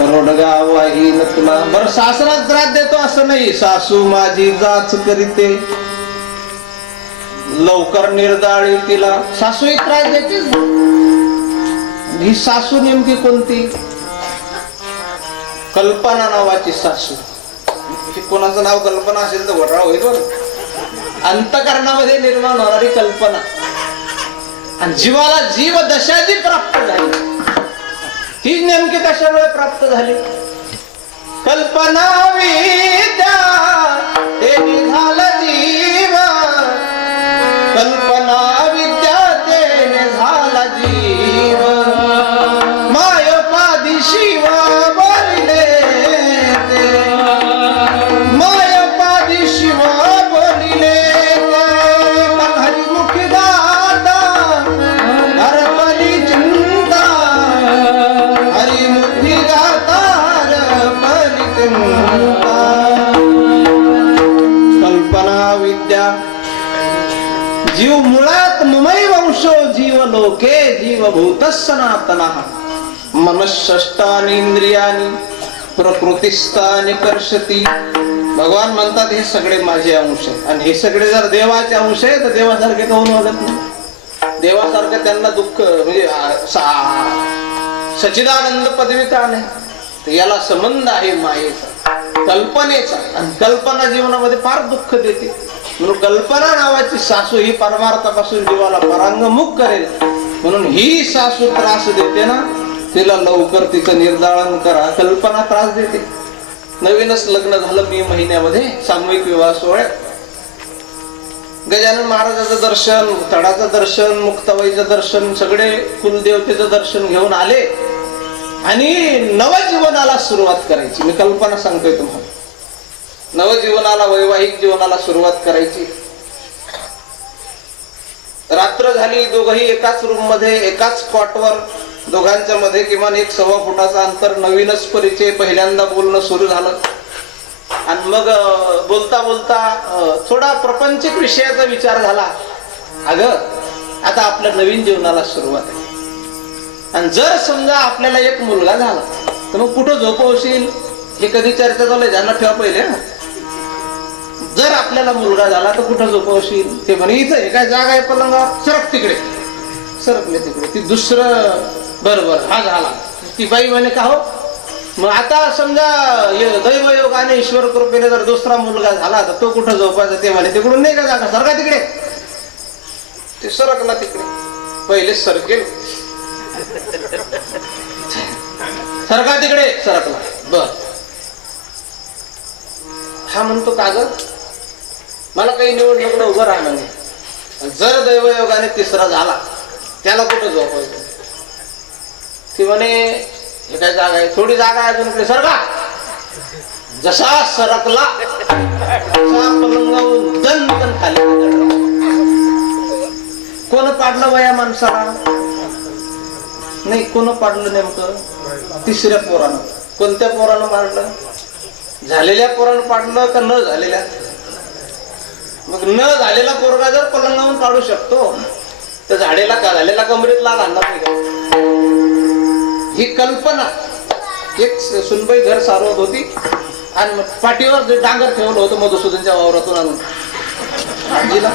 रोडगा वाहीन तुला. बरं सासरा त्रास देतो असं नाही, सासू माझी जाच करीते, लवकर निर्दाळी तिला. सासूही त्रास देते. ही सासू नेमकी कोणती? कल्पना नावाची सासू. कोणाचं नाव कल्पना असेल तर घोटाळा होईल बरं. अंतकरणामध्ये निर्माण होणारी कल्पना, आणि जीवाला जीव दशा जी प्राप्त झाली, ती नेमकी कशामुळे प्राप्त झाली? कल्पना विद्या तेने झाला जीव, कल्पना विद्या तेने झाला जीव, मायपादी शिव बोलिले ते, मायपादी शिव बोलिले ते, हरिमुखी दाता हरपली चिंता, हरिमुखी दाता हरपली चिंता. कल्पना विद्या जीव मुळात मुमई वंशो जीव लोके जीवभूत सनातनः, मनःषष्ठानि इंद्रियाणि प्रकृतिस्थानि कर्षति, भगवान म्हणतात हे सगळे माझे अंश आहेत, आणि हे सगळे जर देवाचे अंश आहे तर देवासारखे काहून वागत नाही? देवासारखं त्यांना दुःख म्हणजे सच्चिदानंद पदवी का नाही? तर याला संबंध आहे मायेचा, कल्पनेचा, आणि कल्पना जीवनामध्ये फार दुःख देते. म्हणून कल्पना नावाची सासू ही परमार्थापासून जीवाला परांगमुख करेल, म्हणून ही सासू त्रास देते ना, तिला लवकर तिचं निर्दाळन करा. कल्पना त्रास देते. नवीनच लग्न झालं मे महिन्यामध्ये, सामूहिक विवाह सोहळ्यात गजानन महाराजाचं दर्शन, तडाचं दर्शन, मुक्ताबाईचं दर्शन, सगळे कुलदेवतेचं दर्शन घेऊन आले आणि नवजीवनाला सुरुवात करायची. मी कल्पना सांगतोय तुम्हाला, नवजीवनाला, वैवाहिक जीवनाला सुरुवात करायची. रात्र झाली, दोघही एकाच रूम मध्ये, एकाच कॉटवर, दोघांच्या मध्ये किमान 1.25 फुटाचा अंतर. नवीनच परिचय, पहिल्यांदा बोलणं सुरू झालं. आणि मग बोलता बोलता थोडा प्रपंचिक विषयाचा विचार झाला. अगं, आता आपल्या नवीन जीवनाला सुरुवात आहे, आणि जर समजा आपल्याला एक मुलगा झाला तर मग कुठं झोपवशील? हे कधी चर्चा चालू आहे, ज्यांना ठेवा पहिले. जर आपल्याला मुलगा झाला तर कुठं झोपवशील? ते म्हणे इथं हे काय जागा आहे पलंगावर, सरक तिकडे. सरकले तिकडे. ती दुसरं, बरोबर हा झाला. ती बाई म्हणे का हो, मग आता समजा दैवयोगाने, ईश्वर कृपेने जर दुसरा मुलगा झाला तर तो कुठं झोपायचा? ते म्हणे तिकडून नाही का जागा, सरका तिकडे. ते सरकला तिकडे. पहिले सरकेल, सरका तिकडे, सरकला. बर, हा म्हणतो का ग, मला काही निवडणुकीला उभं राहणं नाही. जर दैवयोगाने तिसरा झाला त्याला कुठं झोपायचं? ती म्हणे हे काय जागा आहे, थोडी जागा आहे अजून, सरका. जसा सरकला पलंगावरून दणकन खाली. कोण पाडलं वया माणसाला? नाही, कोण पाडलं नेमकं? तिसऱ्या पोरानं. कोणत्या पोरानं मारलं? झालेल्या पोरानं पाडलं का न झालेल्या? मग न झालेला पोरगा जर पलंगावरून काढू शकतो तर झालेला का, झालेला कमरेतला घालणार नाही का? ही कल्पना. एक सुनबाई घर सारवत होती आणि पाठीवर डांगर ठेवलं होतं मधुसूदनच्या वावरातून आणून. आजीला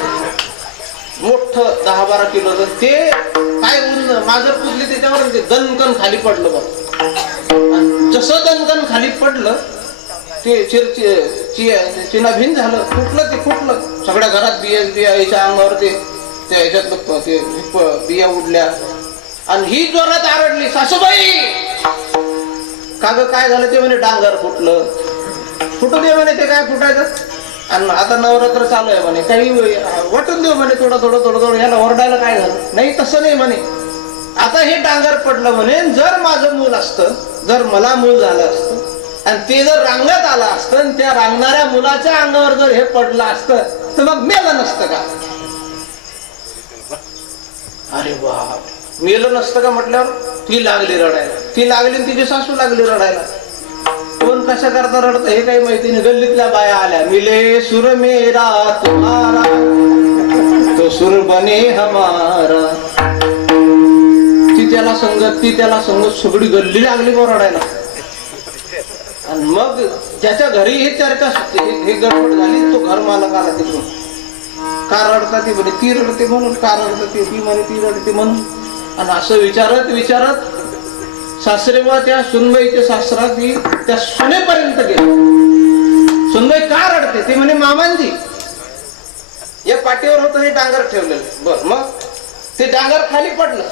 मोठं 10-12 किलो, ते काय माजर पुजली त्याच्यावर, ते दणकन खाली पडलं बघ. जसं दणकन खाली पडलं ते चिना भिन झालं, फुटलं. ते फुटलं. सगळ्या घरात बिया याच्या अंगावर ते ह्याच्यात बिया उडल्या. आणि ही जोरात आरडली, सासूबाई का ग, काय झालं? ते म्हणे डांगर फुटलं. फुटू दे म्हणे, ते काय फुटायचं, आणि आता नवरात्र चालू आहे म्हणे, काही वाटून देऊ म्हणे, थोडं थोडं थोडं थोडं. याला ओरडायला काय झालं? नाही, तसं नाही म्हणे, आता हे डांगर पडलं म्हणे. जर माझं मूल असतं, जर मला मूल झालं असतं आणि ते जर रांगण्यात आलं असतं, आणि त्या रांगणाऱ्या मुलाच्या अंगावर जर हे पडलं असतं तर मग मेलं नसतं का? अरे वा, मेलं नसतं का म्हटल्यावर ती लागली रडायला. ती लागली आणि तिची सासू लागली रडायला. कोण कशा करता रडत हे काही माहिती नाही. गल्लीतल्या बाया आल्या, मिले सुर मेरा तुम्हारा तो सुर बने हमारा. ती त्याला संगत सगळी गल्ली लागली बा रडायला. आणि मग त्याच्या घरी हे चर्चा, हे गडबड झाली. तो घर मालक आला तिकडून, का रडता? ती म्हणे ती रडते म्हणून. का रडते? ती म्हणे ती रडते म्हणून. आणि असं विचारत सासरे बा त्या सुनबाईच्या सासरा ती त्या सुनेपर्यंत गेली. सुनबाई का रडते? ती म्हणे मामांजी या पाठीवर होतं हे डांगर ठेवलेलं. बर, मग ते डांगर खाली पडलं.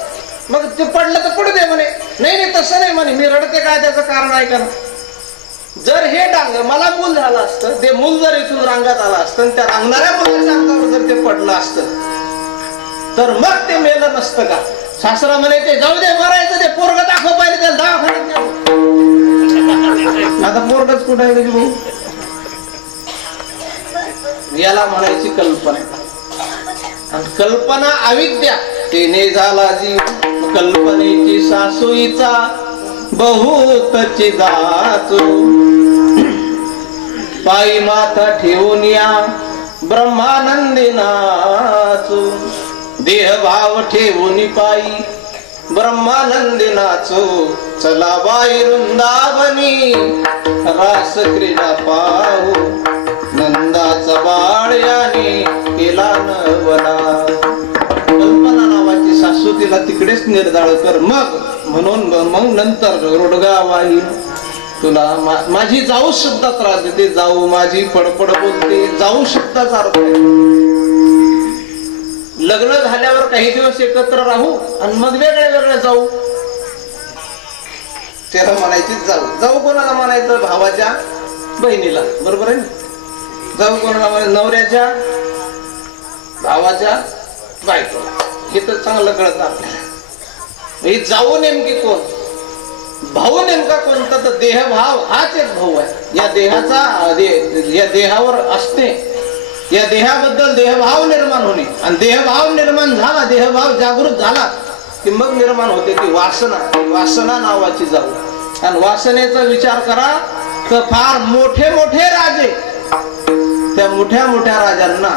मग ते पडलं तर पडू दे म्हणे. नाही, तसं नाही म्हणे, मी रडते काय, त्याचं कारण आहे का? जर हे डांगर, मला मूल झालं असतं, ते मूल जर इथून रांगात आलं असतं आणि त्या रांगणाऱ्या मुलाच्या अंगावर जर ते पडलं असतं तर मग ते मेलं नसतं का? सासरा म्हणे ते जाऊ दे, मरायचं, ते पोरग दाखव पाहिजे, त्याला दवाखान्यात. आता पोरगच कुठं आहे त्याची भाऊ? याला म्हणायची कल्पना. आणि कल्पना अविद्या. तेने झाला जीव कल्पनेची सासूईचा बहुत चिदाचो. पायी माथा ठेवून या ब्रह्मानंदी नाचो. देह भाव ठेवून पायी ब्रह्मानंदी नाचो. चला बाई वृंदावनी रास क्रीडा पाहू. माळ्याने केला नवला. कल्पना नावाची सासू तिला तिकडेच निर्धाळ कर मग नंतर रोडगा वाही तुला माझी जाऊ सुद्धा त्रास देते. जाऊ माझी पडपड बोलते. जाऊ शब्दाचा अर्थ आहे लग्न झाल्यावर काही दिवस एकत्र राहू आणि मग वेगळे जाऊ. त्याला म्हणायची जाऊ. जाऊ कोणाला म्हणायचं? भावाच्या बहिणीला. बरोबर आहे ना? जाऊ कोणाला म्हणायचं? नवऱ्याच्या भावाच्या बायकोला. हे तर चांगलं कळतं आपल्याला. ही जाऊ नेमकी कोण? भाऊ नेमका कोणता? तर देहभाव हाच एक भाऊ आहे. या देहावर असते, या देहाबद्दल देहभाव निर्माण होणे आणि देहभाव निर्माण झाला, देहभाव जागृत झाला की मग निर्माण होते ती वासना. वासना नावाची जाऊ. आणि वासनेचा विचार करा तर फार मोठे मोठे राजे, त्या मोठ्या मोठ्या राजांना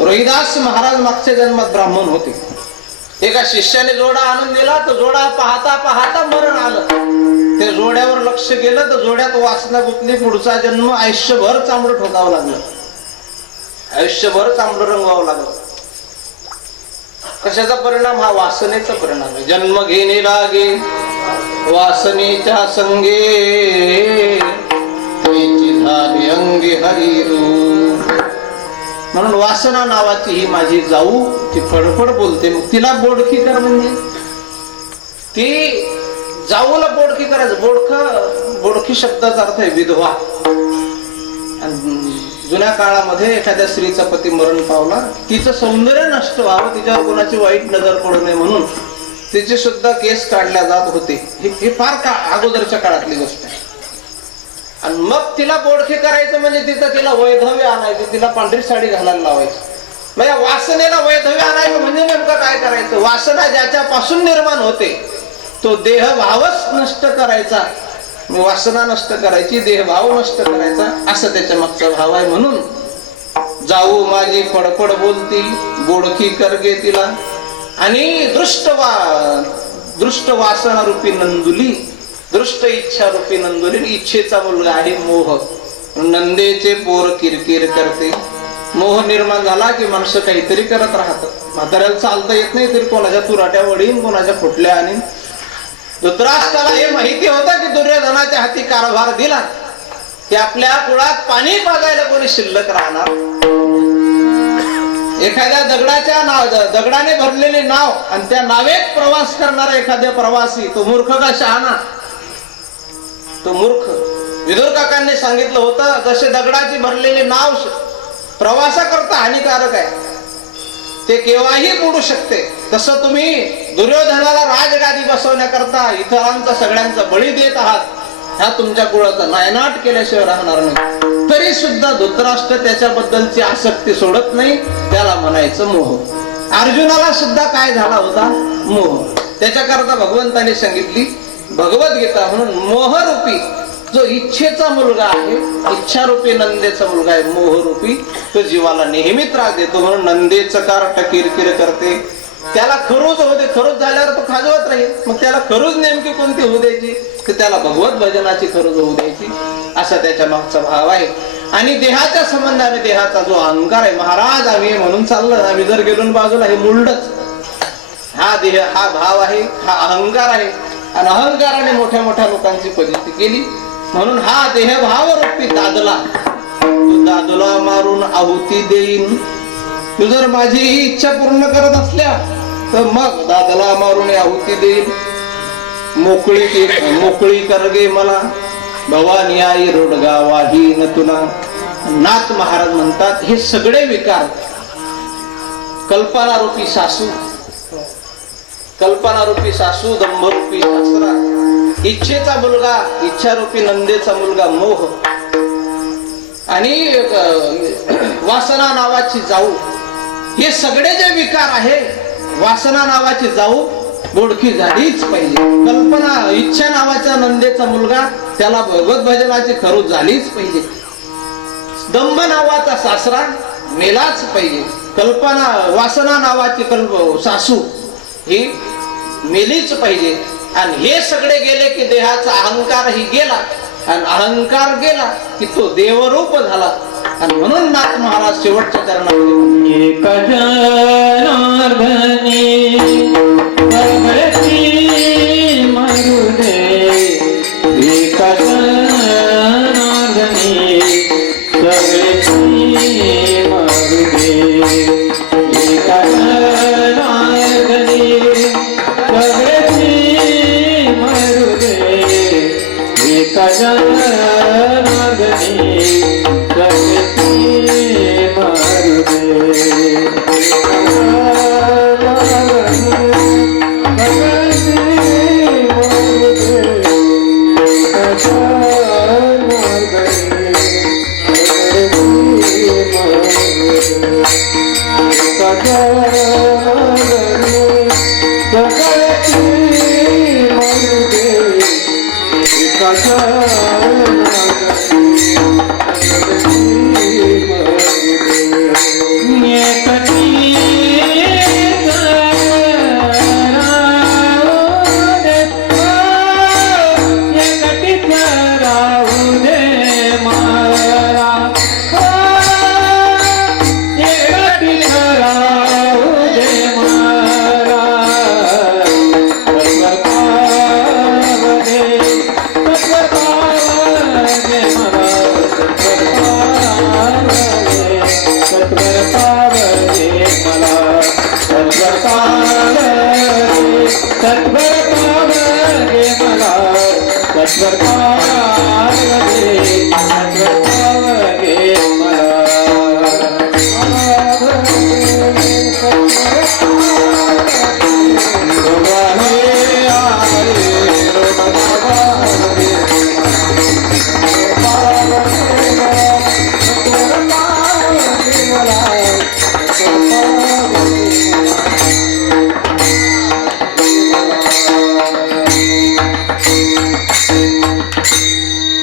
रोहिदास महाराज मागच्या जन्मात ब्राह्मण होते. एका शिष्याने जोडा आणून दिला तर जोडा पाहता पाहता मरण आलं. त्या जोड्यावर लक्ष गेलं तर जोड्यात वासना गुंतली. पुढचा जन्म आयुष्यभर चांबडं ठोकावं लागलं, आयुष्यभर चांबडं रंगवावं लागलं. कशाचा परिणाम? हा वासनेचा परिणाम आहे. जन्म घेणे लागे वासनेच्या संगे, झाली अंगी हरिरू. म्हणून वासना नावाची ही माझी जाऊ ती फडफड बोलते. मग तिला बोडखी कर म्हणजे ती जाऊला बोडखी करायचं. बोडखी शब्दाचा अर्थ आहे विधवा. जुन्या काळामध्ये एखाद्या स्त्रीचा पती मरण पावला, तिचं सौंदर्य नष्ट व्हावं, तिच्यावर कोणाची वाईट नजर पडू नये म्हणून तिचे सुद्धा केस काढल्या जात होते. हे फार अगोदरच्या काळातली गोष्ट आहे. आणि मग तिला बोडखे करायचं म्हणजे तिला वैधव्य आणायचं, तिला पांढरी साडी घालायला लावायची. म्हणजे वासनेला वैधव्य आणायचं म्हणजे नेमकं काय करायचं? वासना ज्याच्यापासून निर्माण होते तो देहभावच नष्ट करायचा. वासना नष्ट करायची, देहभाव नष्ट करायचा, असं त्याच्या मागचा भाव आहे. म्हणून जाऊ माझी फडफड बोलती, बोडखी करगे तिला. आणि दृष्ट वासना रूपी नंदुली, दृष्ट इच्छा रूपी नंदुली. इच्छेचा मुलगा आहे मोह. नंदेचे पोर किरकिर करते. मोह निर्माण झाला की माणसं काहीतरी करत राहतात. म्हाताऱ्याला चालता येत नाही तरी कोणाच्या तुराट्या वडीन, कोणाच्या फुटल्या आणि धृतराष्ट्राला हे माहिती होतं की दुर्योधनाच्या हाती कारभार दिला की आपल्या कुळात पाणी पाजायला कोणी शिल्लक राहणार. एखाद्या दगडाने भरलेले नाव आणि त्या नावेत प्रवास करणारा एखाद्या प्रवासी तो मूर्ख का शहाणा? तो मूर्ख. विदुर काकांनी सांगितलं होतं जसे दगडाची भरलेली नाव प्रवासाकरता हानिकारक आहे, ते केव्हाही बुडू शकते, तसं तुम्ही दुर्योधनाला राजगादी बसवण्याकरता इतरांचा सगळ्यांचा बळी देत आहात. हा तुमच्या कुळाचा नायनाट केल्याशिवाय राहणार नाही. तरी सुद्धा धृतराष्ट्र त्याच्याबद्दलची आसक्ती सोडत नाही. त्याला म्हणायचं मोह. अर्जुनाला सुद्धा काय झाला होता? मोह. त्याच्याकरता भगवंताने सांगितली भगवद्गीता. म्हणून मोहरूपी जो इच्छेचा मुलगा आहे, इच्छारूपी नंदेचा मुलगा आहे मोहरूपी, तो जीवाला नेहमी त्रास देतो. म्हणून नंदेचं कारट किरकिर करते. त्याला खरूज होऊ दे, खरूज झाल्यावर तो खाजवत राहील. मग त्याला खरूज नेमकी कोणती होऊ द्यायची? तर त्याला भगवत भजनाची खरूज होऊ द्यायची, असा त्याच्या मागचा भाव आहे. आणि देहाच्या संबंधाने देहाचा जो अहंकार आहे, महाराज आम्ही म्हणून चाललं, आम्ही जर गेलो बाजूला हे मुलडच. हा देह, हा भाव आहे, हा अहंकार आहे. आणि अहंकाराने मोठ्या मोठ्या लोकांची फजिती केली. म्हणून हा देहभाव रूपी दादला, तू दादला मारून आहुती देईन. तू जर माझी ही इच्छा पूर्ण करत असल्या तर मग दादला मारून आहुती देईन. मोकळी करगे मला भवानी आई रोडगा वाहीन तुला. नाथ महाराज म्हणतात हे सगळे विकार कल्पनारूपी सासू, कल्पनारूपी सासू, दंभरूपी सासरा, इच्छेचा मुलगा, इच्छारूपी नंदेचा मुलगा मोह, आणि वासना नावाची जाऊ, हे सगळे जे विकार आहे, वासना नावाची जाऊ बोडखी झालीच पाहिजे. कल्पना, इच्छा नावाच्या नंदेचा मुलगा, त्याला भगवत भजनाची खरूज झालीच पाहिजे. दंभ नावाचा सासरा मेलाच पाहिजे. कल्पना, वासना नावाची सासू ही मेलीच पाहिजे. आणि हे सगळे गेले की देहाचा अहंकार ही गेला आणि अहंकार गेला की तो देवरूप झाला. आणि म्हणून नाथ महाराज शेवटच्या चरणामध्ये एक जनार्दनी सगळ्याची मरुदे, एक जनार्दनी सगळ्याची मरुदे, एक जनार्दनी सगळ्याची मरुदे, एक जनार्दनी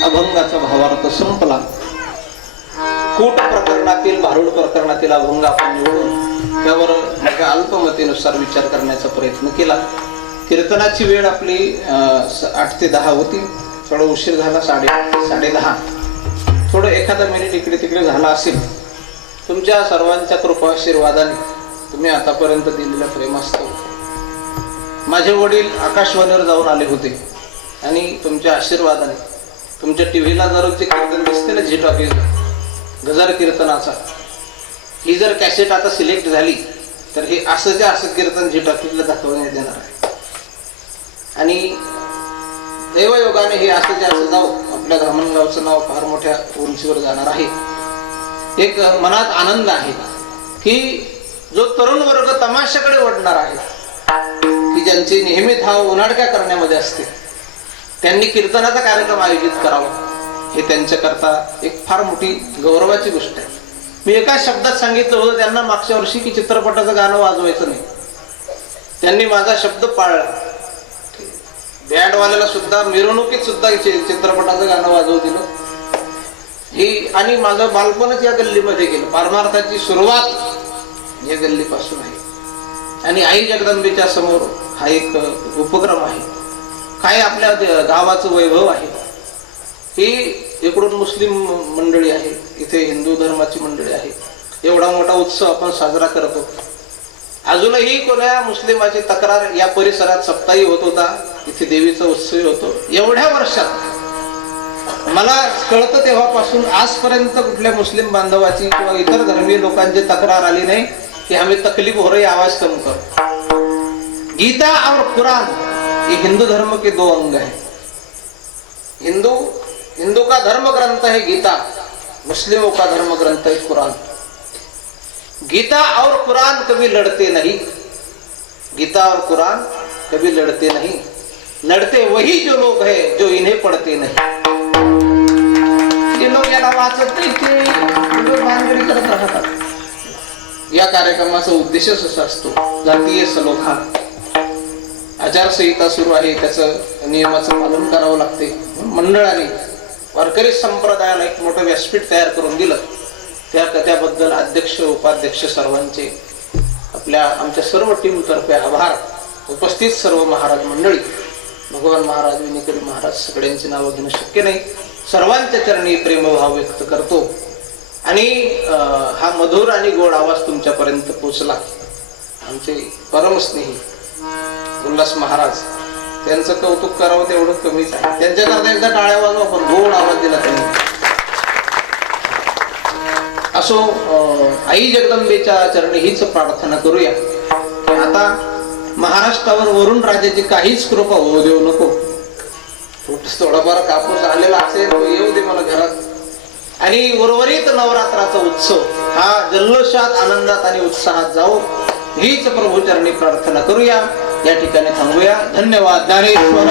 अभंगाचा भावार्थ संपला. कूट प्रकरणातील भारूड प्रकरणातील अभंग आपण निवडून त्यावर माझ्या अल्पमतेनुसार विचार करण्याचा प्रयत्न केला. कीर्तनाची वेळ आपली 8 ते 10 होती. थोडा उशीर झाला, 10:30. थोडं एखादा मिनिट इकडे तिकडे झाला असेल. तुमच्या सर्वांच्या कृपा आशीर्वादाने तुम्ही आतापर्यंत दिलेल्या प्रेमास्तव माझे वडील आकाशवाणीवर जाऊन आले होते आणि तुमच्या आशीर्वादाने तुमच्या टीव्हीला दररोज जे कीर्तन दिसते ना, झी टॉकीज गजर कीर्तनाचा, ही जर कॅसेट आता सिलेक्ट झाली तर हे असं कीर्तन झी टॉकीजला दाखवण्यात येणार आहे. आणि दैवयोगाने हे असं जाऊ आपल्या धामणगावचं नाव फार मोठ्या उंचीवर जाणार आहे. एक मनात आनंद आहे की जो तरुण वर्ग तमाशाकडे वळणार आहे, की ज्यांची नेहमी धाव उन्हाळक्या करण्यामध्ये असते, त्यांनी कीर्तनाचा कार्यक्रम आयोजित करावा, हे त्यांच्याकरता एक फार मोठी गौरवाची गोष्ट आहे. मी एका शब्दात सांगितलं होतं त्यांना मागच्या वर्षी की चित्रपटाचं गाणं वाजवायचं नाही. त्यांनी माझा शब्द पाळला. बँडवाल्याला सुद्धा मिरवणुकीत सुद्धा चित्रपटाचं गाणं वाजवू दिलं. ही आणि माझं बालपणच या गल्लीमध्ये गेलं. परमार्थाची सुरुवात या गल्लीपासून आहे. आणि आई जगदंबेच्या समोर हा एक उपक्रम आहे. काय आपल्या गावाचं वैभव आहे. ही इकडून मुस्लिम मंडळी आहे, इथे हिंदू धर्माची मंडळी आहे. एवढा मोठा उत्सव आपण साजरा करतो. अजूनही कोण्या मुस्लिमाची तक्रार या परिसरात सप्ताही होत होता, इथे देवीचा उत्सव होतो. एवढ्या वर्षात मला कळतं तेव्हापासून आजपर्यंत कुठल्या मुस्लिम बांधवाची किंवा इतर धर्मीय लोकांची तक्रार आली नाही कि हमें तकलीफ हो रही, आवाज कम करो. गीता और कुरान ये हिंदू धर्म के 2 अंग हैं. हिंदू का धर्म ग्रंथ है गीता, मुस्लिमों का धर्म ग्रंथ है कुरान. गीता और कुरान कभी लड़ते नहीं. गीता और कुरान कभी लड़ते नहीं. लड़ते वही जो लोग हैं जो इन्हें पढ़ते नहीं. जे लोग याला वाचत नाही ते भानगडी करत राहतात. या कार्यक्रमाचा उद्देशच असा असतो, जातीय सलोखा. आचारसंहिता सुरू आहे, त्याचं नियमाचं पालन करावं लागते. मंडळाने वारकरी संप्रदायाला एक मोठं व्यासपीठ तयार करून दिलं. त्याबद्दल अध्यक्ष उपाध्यक्ष सर्वांचे आमच्या सर्व टीम तर्फे आभार. उपस्थित सर्व महाराज मंडळी, भगवान महाराज, विनेकरी महाराज, सगळ्यांची नावं घेणं शक्य नाही. सर्वांच्या चरणी प्रेमभाव व्यक्त करतो आणि हा मधुर आणि गोड आवाज तुमच्यापर्यंत पोचला. आमचे परमस्नेही उल्हास महाराज, त्यांचं कौतुक करावं तेवढं कमीच आहे. त्यांच्याकरता एकदा टाळ्या वाजवा, पण गोड आवाज दिला त्यांनी. असो, आई जगदंबेच्या चरणी हीच प्रार्थना करूया की आता महाराष्ट्रावर वरून राजाची काहीच कृपा होऊ देऊ नको. थोडाफार कापूस आलेला असेल तो येऊ दे मला घरात, आणि उर्वरित नवरात्राचा उत्सव हा जल्लोषात, आनंदात आणि उत्साहात जाऊ, हीच प्रभू चरणी प्रार्थना करूया. या ठिकाणी थांबूया. धन्यवाद. ज्ञानेश्वर